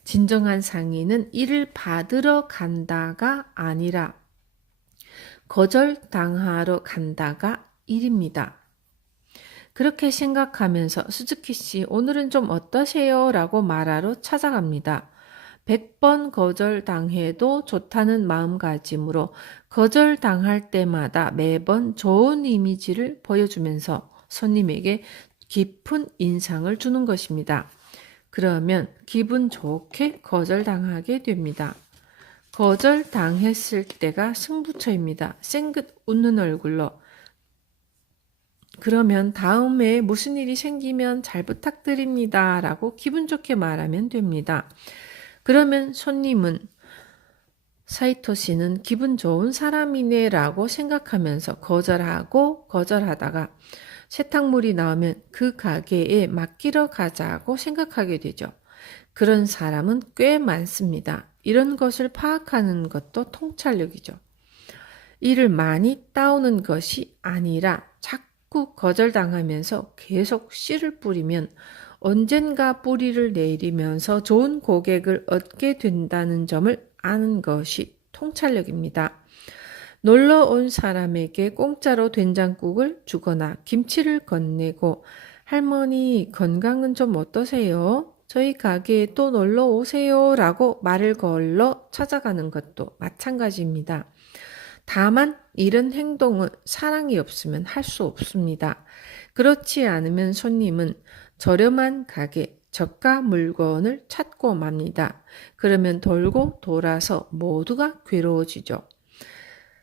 진정한 상인은 이를 받으러 간다가 아니라 거절당하러 간다가 일입니다. 그렇게 생각하면서 스즈키 씨 오늘은 좀 어떠세요? 라고 말하러 찾아갑니다. 100번 거절당해도 좋다는 마음가짐으로 거절당할 때마다 매번 좋은 이미지를 보여주면서 손님에게 깊은 인상을 주는 것입니다. 그러면 기분 좋게 거절당하게 됩니다. 거절당했을 때가 승부처입니다. 쌩긋 웃는 얼굴로 그러면 다음에 무슨 일이 생기면 잘 부탁드립니다. 라고 기분 좋게 말하면 됩니다. 그러면 손님은 사이토 씨는 기분 좋은 사람이네 라고 생각하면서 거절하다가 세탁물이 나오면 그 가게에 맡기러 가자고 생각하게 되죠. 그런 사람은 꽤 많습니다. 이런 것을 파악하는 것도 통찰력이죠. 이를 많이 따오는 것이 아니라 자꾸 거절당하면서 계속 씨를 뿌리면 언젠가 뿌리를 내리면서 좋은 고객을 얻게 된다는 점을 아는 것이 통찰력입니다. 놀러 온 사람에게 공짜로 된장국을 주거나 김치를 건네고 할머니 건강은 좀 어떠세요? 저희 가게에 또 놀러 오세요 라고 말을 걸러 찾아가는 것도 마찬가지입니다. 다만 이런 행동은 사랑이 없으면 할 수 없습니다. 그렇지 않으면 손님은 저렴한 가게, 저가 물건을 찾고 맙니다. 그러면 돌고 돌아서 모두가 괴로워지죠.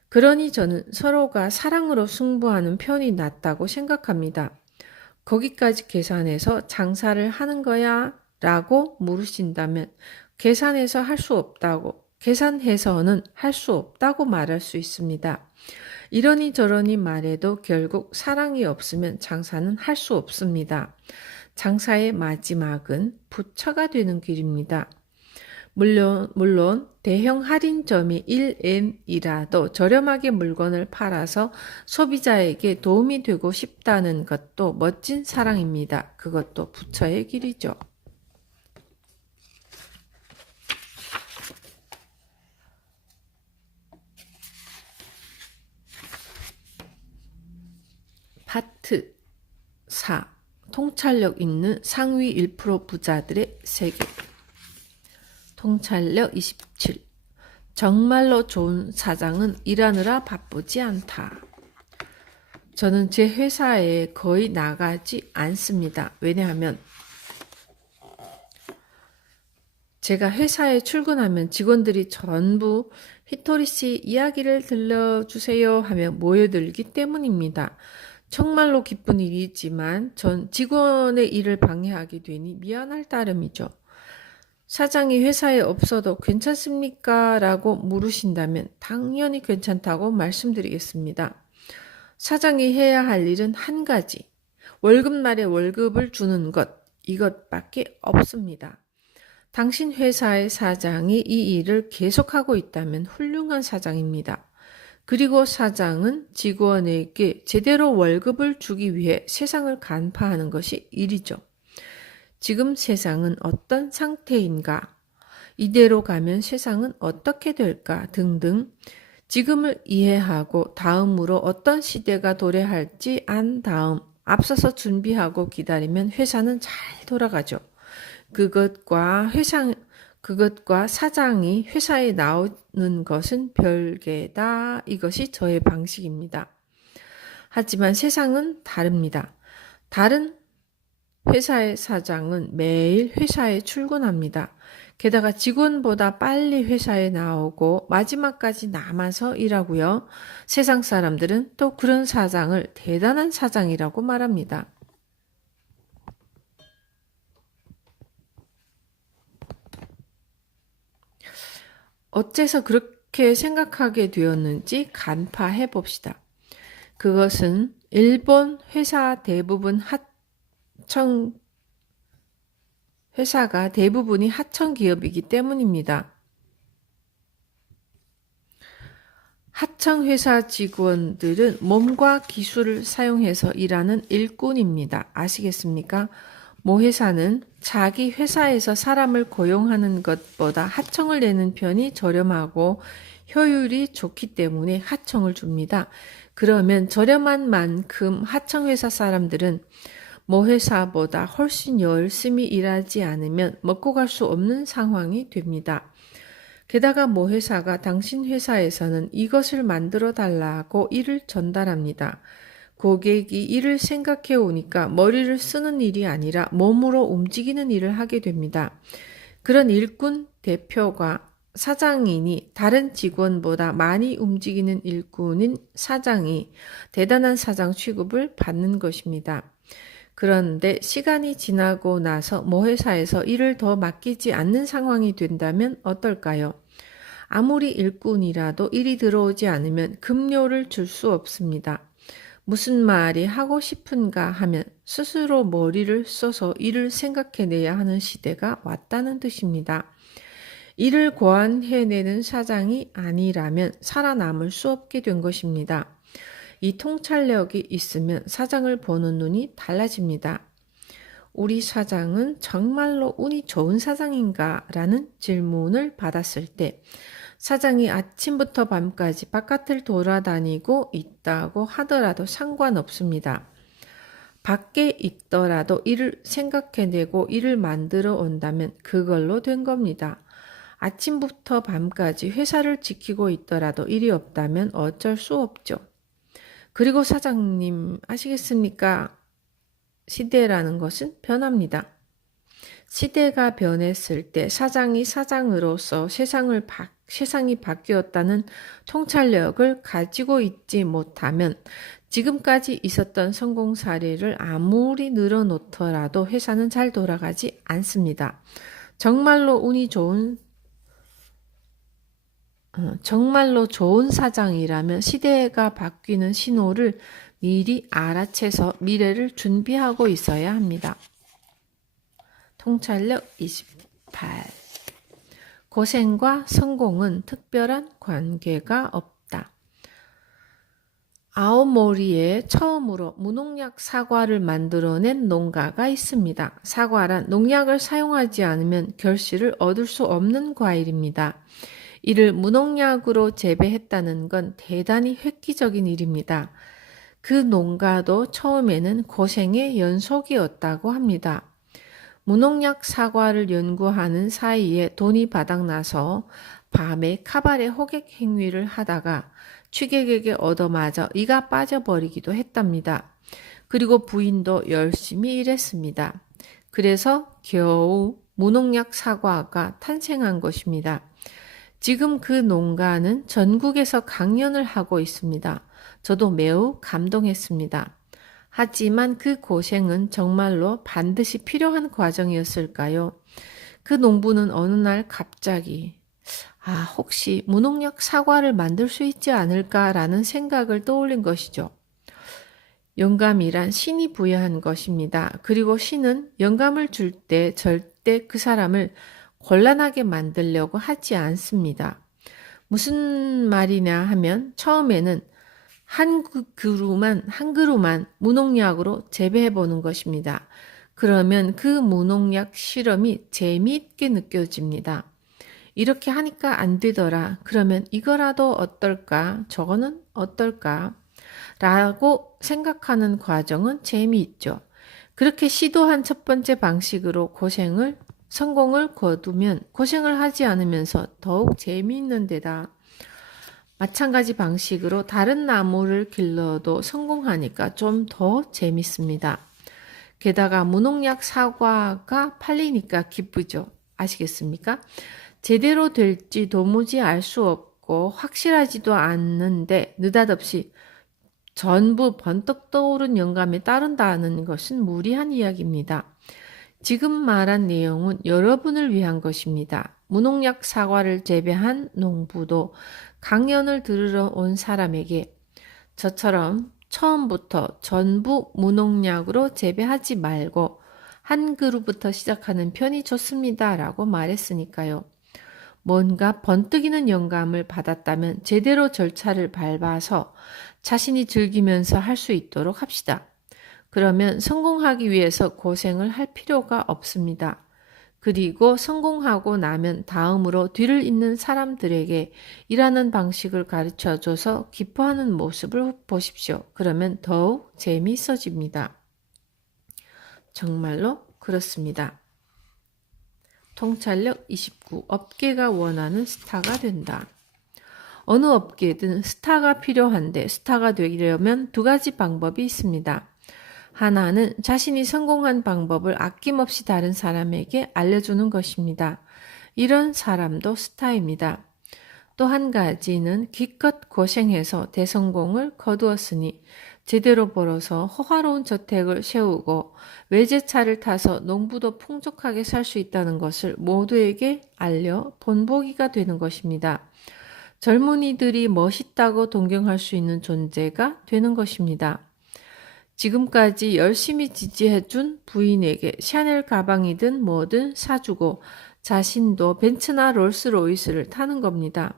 그러니 저는 서로가 사랑으로 승부하는 편이 낫다고 생각합니다. 거기까지 계산해서 장사를 하는 거야? 라고 물으신다면 계산해서 할 수 없다고, 계산해서는 할 수 없다고 말할 수 있습니다. 이러니 저러니 말해도 결국 사랑이 없으면 장사는 할 수 없습니다. 장사의 마지막은 부처가 되는 길입니다. 물론 대형 할인점이 1N이라도 저렴하게 물건을 팔아서 소비자에게 도움이 되고 싶다는 것도 멋진 사랑입니다. 그것도 부처의 길이죠. 파트 4. 통찰력 있는 상위 1% 부자들의 세계. 통찰력 27. 정말로 좋은 사장은 일하느라 바쁘지 않다. 저는 제 회사에 거의 나가지 않습니다. 왜냐하면 제가 회사에 출근하면 직원들이 전부 히토리 씨 이야기를 들려주세요 하며 모여들기 때문입니다. 정말로 기쁜 일이지만 전 직원의 일을 방해하게 되니 미안할 따름이죠. 사장이 회사에 없어도 괜찮습니까? 라고 물으신다면 당연히 괜찮다고 말씀드리겠습니다. 사장이 해야 할 일은 한 가지, 월급날에 월급을 주는 것, 이것밖에 없습니다. 당신 회사의 사장이 이 일을 계속하고 있다면 훌륭한 사장입니다. 그리고 사장은 직원에게 제대로 월급을 주기 위해 세상을 간파하는 것이 일이죠. 지금 세상은 어떤 상태인가? 이대로 가면 세상은 어떻게 될까? 등등 지금을 이해하고 다음으로 어떤 시대가 도래할지 안 다음 앞서서 준비하고 기다리면 회사는 잘 돌아가죠. 그것과 사장이 회사에 나오는 것은 별개다. 이것이 저의 방식입니다. 하지만 세상은 다릅니다. 다른 회사의 사장은 매일 회사에 출근합니다. 게다가 직원보다 빨리 회사에 나오고 마지막까지 남아서 일하고요. 세상 사람들은 또 그런 사장을 대단한 사장이라고 말합니다. 어째서 그렇게 생각하게 되었는지 간파해 봅시다. 그것은 일본 회사가 대부분이 하청 기업이기 때문입니다. 하청 회사 직원들은 몸과 기술을 사용해서 일하는 일꾼입니다. 아시겠습니까? 모 회사는 자기 회사에서 사람을 고용하는 것보다 하청을 내는 편이 저렴하고 효율이 좋기 때문에 하청을 줍니다. 그러면 저렴한 만큼 하청 회사 사람들은 모 회사보다 훨씬 열심히 일하지 않으면 먹고 갈 수 없는 상황이 됩니다. 게다가 모 회사가 당신 회사에서는 이것을 만들어 달라고 일을 전달합니다. 고객이 일을 생각해 오니까 머리를 쓰는 일이 아니라 몸으로 움직이는 일을 하게 됩니다. 그런 일꾼 대표가 사장이니 다른 직원보다 많이 움직이는 일꾼인 사장이 대단한 사장 취급을 받는 것입니다. 그런데 시간이 지나고 나서 모 회사에서 일을 더 맡기지 않는 상황이 된다면 어떨까요? 아무리 일꾼이라도 일이 들어오지 않으면 급료를 줄 수 없습니다. 무슨 말이 하고 싶은가 하면 스스로 머리를 써서 일을 생각해내야 하는 시대가 왔다는 뜻입니다. 일을 고안해내는 사장이 아니라면 살아남을 수 없게 된 것입니다. 이 통찰력이 있으면 사장을 보는 눈이 달라집니다. 우리 사장은 정말로 운이 좋은 사장인가? 라는 질문을 받았을 때 사장이 아침부터 밤까지 바깥을 돌아다니고 있다고 하더라도 상관없습니다. 밖에 있더라도 일을 생각해내고 일을 만들어 온다면 그걸로 된 겁니다. 아침부터 밤까지 회사를 지키고 있더라도 일이 없다면 어쩔 수 없죠. 그리고 사장님 아시겠습니까? 시대라는 것은 변합니다. 시대가 변했을 때 사장이 사장으로서 세상이 바뀌었다는 통찰력을 가지고 있지 못하면 지금까지 있었던 성공 사례를 아무리 늘어놓더라도 회사는 잘 돌아가지 않습니다. 정말로 좋은 사장이라면 시대가 바뀌는 신호를 미리 알아채서 미래를 준비하고 있어야 합니다. 통찰력 28. 고생과 성공은 특별한 관계가 없다. 아오모리에 처음으로 무농약 사과를 만들어낸 농가가 있습니다. 사과란 농약을 사용하지 않으면 결실을 얻을 수 없는 과일입니다. 이를 무농약으로 재배했다는 건 대단히 획기적인 일입니다. 그 농가도 처음에는 고생의 연속이었다고 합니다. 무농약 사과를 연구하는 사이에 돈이 바닥나서 밤에 카바레 호객 행위를 하다가 취객에게 얻어맞아 이가 빠져버리기도 했답니다. 그리고 부인도 열심히 일했습니다. 그래서 겨우 무농약 사과가 탄생한 것입니다. 지금 그 농가는 전국에서 강연을 하고 있습니다. 저도 매우 감동했습니다. 하지만 그 고생은 정말로 반드시 필요한 과정이었을까요? 그 농부는 어느 날 갑자기 혹시 무농약 사과를 만들 수 있지 않을까라는 생각을 떠올린 것이죠. 영감이란 신이 부여한 것입니다. 그리고 신은 영감을 줄 때 절대 그 사람을 곤란하게 만들려고 하지 않습니다. 무슨 말이냐 하면 처음에는 한 그루만 무농약으로 재배해 보는 것입니다. 그러면 그 무농약 실험이 재미있게 느껴집니다. 이렇게 하니까 안 되더라. 그러면 이거라도 어떨까? 저거는 어떨까? 라고 생각하는 과정은 재미있죠. 그렇게 시도한 첫 번째 방식으로 성공을 거두면 고생을 하지 않으면서 더욱 재미있는 데다. 마찬가지 방식으로 다른 나무를 길러도 성공하니까 좀 더 재밌습니다. 게다가 무농약 사과가 팔리니까 기쁘죠. 아시겠습니까? 제대로 될지 도무지 알 수 없고 확실하지도 않는데 느닷없이 전부 번뜩 떠오른 영감에 따른다는 것은 무리한 이야기입니다. 지금 말한 내용은 여러분을 위한 것입니다. 무농약 사과를 재배한 농부도 강연을 들으러 온 사람에게 저처럼 처음부터 전부 무농약으로 재배하지 말고 한 그루부터 시작하는 편이 좋습니다. 라고 말했으니까요. 뭔가 번뜩이는 영감을 받았다면 제대로 절차를 밟아서 자신이 즐기면서 할 수 있도록 합시다. 그러면 성공하기 위해서 고생을 할 필요가 없습니다. 그리고 성공하고 나면 다음으로 뒤를 잇는 사람들에게 일하는 방식을 가르쳐줘서 기뻐하는 모습을 보십시오. 그러면 더욱 재미있어집니다. 정말로 그렇습니다. 통찰력 29. 업계가 원하는 스타가 된다. 어느 업계든 스타가 필요한데 스타가 되려면 두 가지 방법이 있습니다. 하나는 자신이 성공한 방법을 아낌없이 다른 사람에게 알려주는 것입니다. 이런 사람도 스타입니다. 또 한 가지는 기껏 고생해서 대성공을 거두었으니 제대로 벌어서 호화로운 저택을 세우고 외제차를 타서 농부도 풍족하게 살 수 있다는 것을 모두에게 알려 본보기가 되는 것입니다. 젊은이들이 멋있다고 동경할 수 있는 존재가 되는 것입니다. 지금까지 열심히 지지해준 부인에게 샤넬 가방이든 뭐든 사주고 자신도 벤츠나 롤스로이스를 타는 겁니다.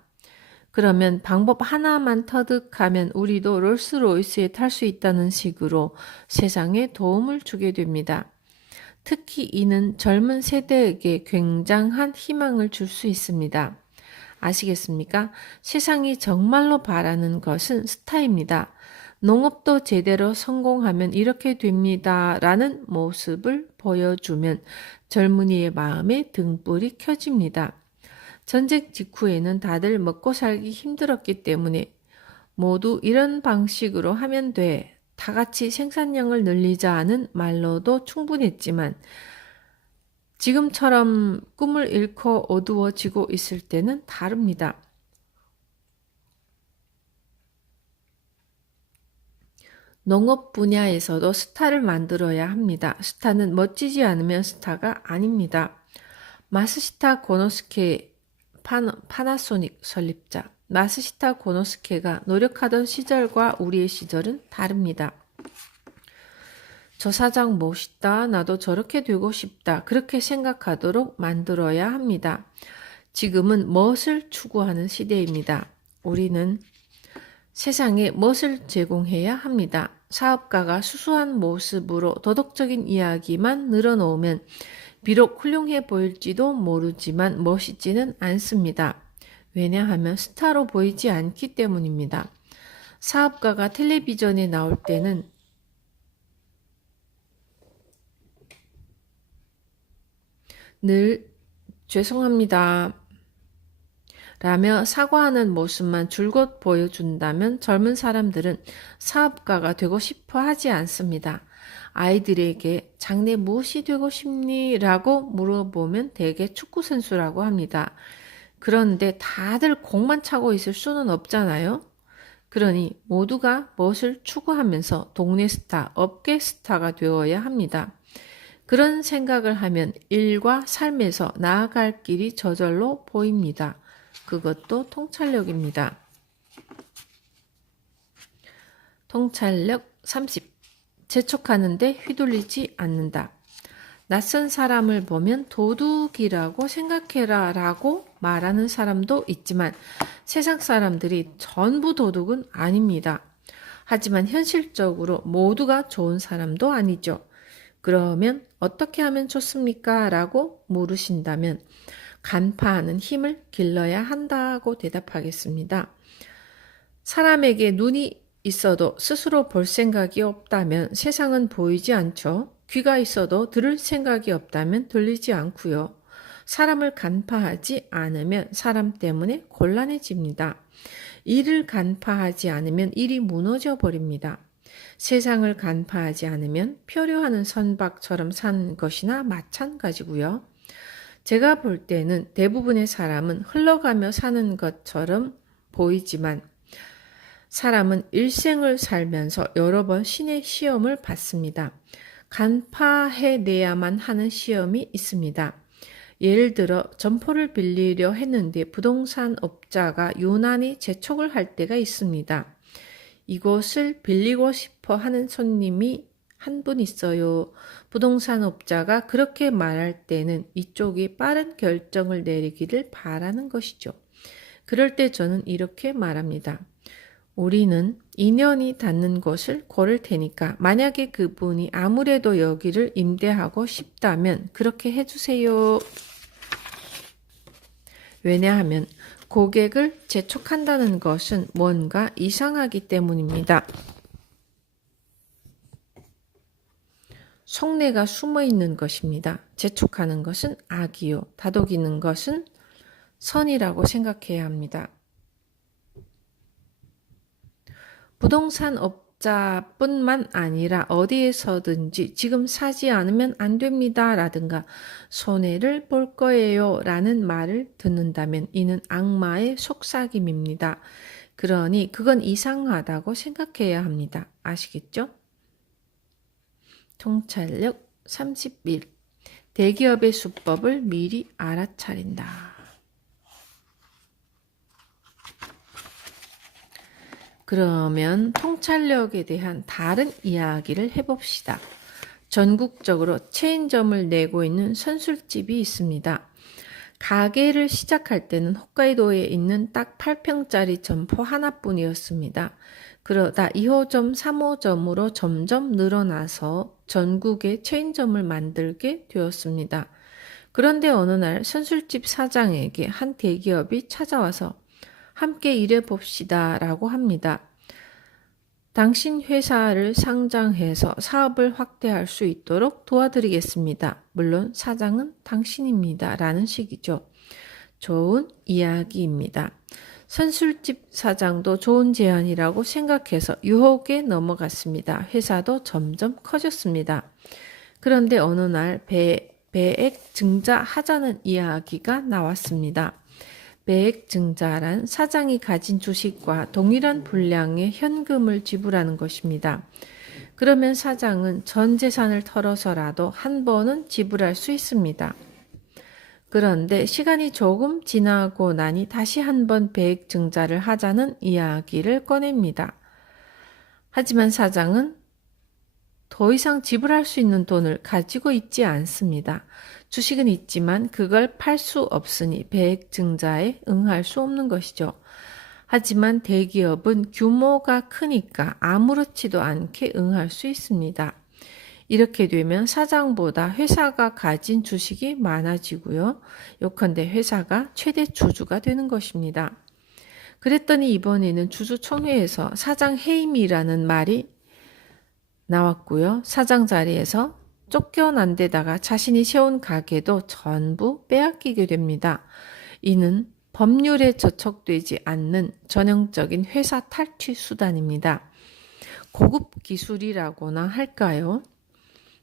그러면 방법 하나만 터득하면 우리도 롤스로이스에 탈 수 있다는 식으로 세상에 도움을 주게 됩니다. 특히 이는 젊은 세대에게 굉장한 희망을 줄 수 있습니다. 아시겠습니까? 세상이 정말로 바라는 것은 스타입니다. 농업도 제대로 성공하면 이렇게 됩니다. 라는 모습을 보여주면 젊은이의 마음에 등불이 켜집니다. 전쟁 직후에는 다들 먹고 살기 힘들었기 때문에 모두 이런 방식으로 하면 돼. 다 같이 생산량을 늘리자는 말로도 충분했지만 지금처럼 꿈을 잃고 어두워지고 있을 때는 다릅니다. 농업 분야에서도 스타를 만들어야 합니다. 스타는 멋지지 않으면 스타가 아닙니다. 마스시타 고노스케 파나소닉 설립자 마스시타 고노스케가 노력하던 시절과 우리의 시절은 다릅니다. 저 사장 멋있다. 나도 저렇게 되고 싶다. 그렇게 생각하도록 만들어야 합니다. 지금은 멋을 추구하는 시대입니다. 우리는 세상에 멋을 제공해야 합니다. 사업가가 수수한 모습으로 도덕적인 이야기만 늘어놓으면 비록 훌륭해 보일지도 모르지만 멋있지는 않습니다. 왜냐하면 스타로 보이지 않기 때문입니다. 사업가가 텔레비전에 나올 때는 늘 죄송합니다 라며 사과하는 모습만 줄곧 보여준다면 젊은 사람들은 사업가가 되고 싶어 하지 않습니다. 아이들에게 장래 무엇이 되고 싶니? 라고 물어보면 대개 축구선수라고 합니다. 그런데 다들 공만 차고 있을 수는 없잖아요. 그러니 모두가 무엇을 추구하면서 동네 스타, 업계 스타가 되어야 합니다. 그런 생각을 하면 일과 삶에서 나아갈 길이 저절로 보입니다. 그것도 통찰력입니다. 통찰력 30. 재촉하는데 휘둘리지 않는다. 낯선 사람을 보면 도둑이라고 생각해라 라고 말하는 사람도 있지만 세상 사람들이 전부 도둑은 아닙니다. 하지만 현실적으로 모두가 좋은 사람도 아니죠. 그러면 어떻게 하면 좋습니까? 라고 물으신다면 간파하는 힘을 길러야 한다고 대답하겠습니다. 사람에게 눈이 있어도 스스로 볼 생각이 없다면 세상은 보이지 않죠. 귀가 있어도 들을 생각이 없다면 들리지 않고요. 사람을 간파하지 않으면 사람 때문에 곤란해집니다. 일을 간파하지 않으면 일이 무너져 버립니다. 세상을 간파하지 않으면 표류하는 선박처럼 사는 것이나 마찬가지고요. 제가 볼 때는 대부분의 사람은 흘러가며 사는 것처럼 보이지만 사람은 일생을 살면서 여러 번 신의 시험을 받습니다. 간파해내야만 하는 시험이 있습니다. 예를 들어 점포를 빌리려 했는데 부동산 업자가 유난히 재촉을 할 때가 있습니다. 이곳을 빌리고 싶어 하는 손님이 한 분 있어요. 부동산 업자가 그렇게 말할 때는 이쪽이 빠른 결정을 내리기를 바라는 것이죠. 그럴 때 저는 이렇게 말합니다. 우리는 인연이 닿는 곳을 고를 테니까 만약에 그분이 아무래도 여기를 임대하고 싶다면 그렇게 해주세요. 왜냐하면 고객을 재촉한다는 것은 뭔가 이상하기 때문입니다. 속내가 숨어 있는 것입니다. 재촉하는 것은 악이요. 다독이는 것은 선이라고 생각해야 합니다. 부동산 업자뿐만 아니라 어디에서든지 지금 사지 않으면 안 됩니다 라든가 손해를 볼 거예요 라는 말을 듣는다면 이는 악마의 속삭임입니다. 그러니 그건 이상하다고 생각해야 합니다. 아시겠죠? 통찰력 31. 대기업의 수법을 미리 알아차린다. 그러면 통찰력에 대한 다른 이야기를 해봅시다. 전국적으로 체인점을 내고 있는 선술집이 있습니다. 가게를 시작할 때는 홋카이도에 있는 딱 8평짜리 점포 하나뿐이었습니다. 그러다 2호점, 3호점으로 점점 늘어나서 전국에 체인점을 만들게 되었습니다. 그런데 어느 날 선술집 사장에게 한 대기업이 찾아와서 함께 일해봅시다 라고 합니다. 당신 회사를 상장해서 사업을 확대할 수 있도록 도와드리겠습니다. 물론 사장은 당신입니다. 라는 식이죠. 좋은 이야기입니다. 선술집 사장도 좋은 제안이라고 생각해서 유혹에 넘어갔습니다. 회사도 점점 커졌습니다. 그런데 어느 날 배액 증자하자는 이야기가 나왔습니다. 배액 증자란 사장이 가진 주식과 동일한 분량의 현금을 지불하는 것입니다. 그러면 사장은 전 재산을 털어서라도 한 번은 지불할 수 있습니다. 그런데 시간이 조금 지나고 나니 다시 한번 배액 증자를 하자는 이야기를 꺼냅니다. 하지만 사장은 더 이상 지불할 수 있는 돈을 가지고 있지 않습니다. 주식은 있지만 그걸 팔 수 없으니 배액 증자에 응할 수 없는 것이죠. 하지만 대기업은 규모가 크니까 아무렇지도 않게 응할 수 있습니다. 이렇게 되면 사장보다 회사가 가진 주식이 많아지고요. 요컨대 회사가 최대 주주가 되는 것입니다. 그랬더니 이번에는 주주총회에서 사장 해임이라는 말이 나왔고요. 사장 자리에서 쫓겨난 데다가 자신이 세운 가게도 전부 빼앗기게 됩니다. 이는 법률에 저촉되지 않는 전형적인 회사 탈취 수단입니다. 고급 기술이라고나 할까요?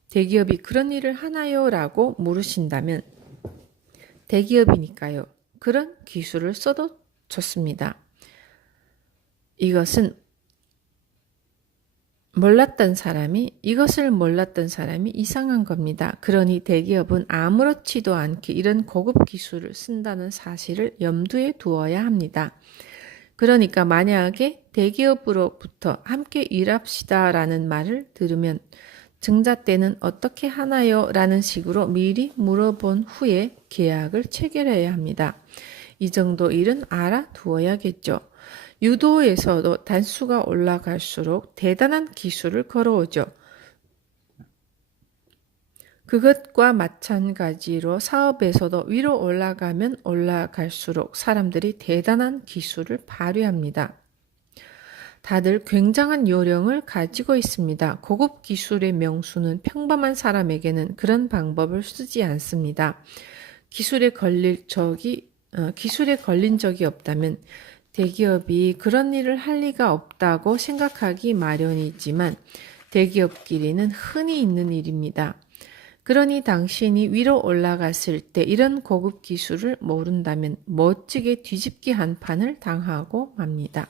대기업이 그런 일을 하나요? 라고 물으신다면 대기업이니까요. 그런 기술을 써도 좋습니다. 이것을 몰랐던 사람이 이상한 겁니다. 그러니 대기업은 아무렇지도 않게 이런 고급 기술을 쓴다는 사실을 염두에 두어야 합니다. 그러니까 만약에 대기업으로부터 함께 일합시다 라는 말을 들으면 증자 때는 어떻게 하나요? 라는 식으로 미리 물어본 후에 계약을 체결해야 합니다. 이 정도 일은 알아두어야겠죠. 유도에서도 단수가 올라갈수록 대단한 기술을 걸어오죠. 그것과 마찬가지로 사업에서도 위로 올라가면 올라갈수록 사람들이 대단한 기술을 발휘합니다. 다들 굉장한 요령을 가지고 있습니다. 고급 기술의 명수는 평범한 사람에게는 그런 방법을 쓰지 않습니다. 기술에 걸린 적이 없다면 대기업이 그런 일을 할 리가 없다고 생각하기 마련이지만 대기업끼리는 흔히 있는 일입니다. 그러니 당신이 위로 올라갔을 때 이런 고급 기술을 모른다면 멋지게 뒤집기 한 판을 당하고 맙니다.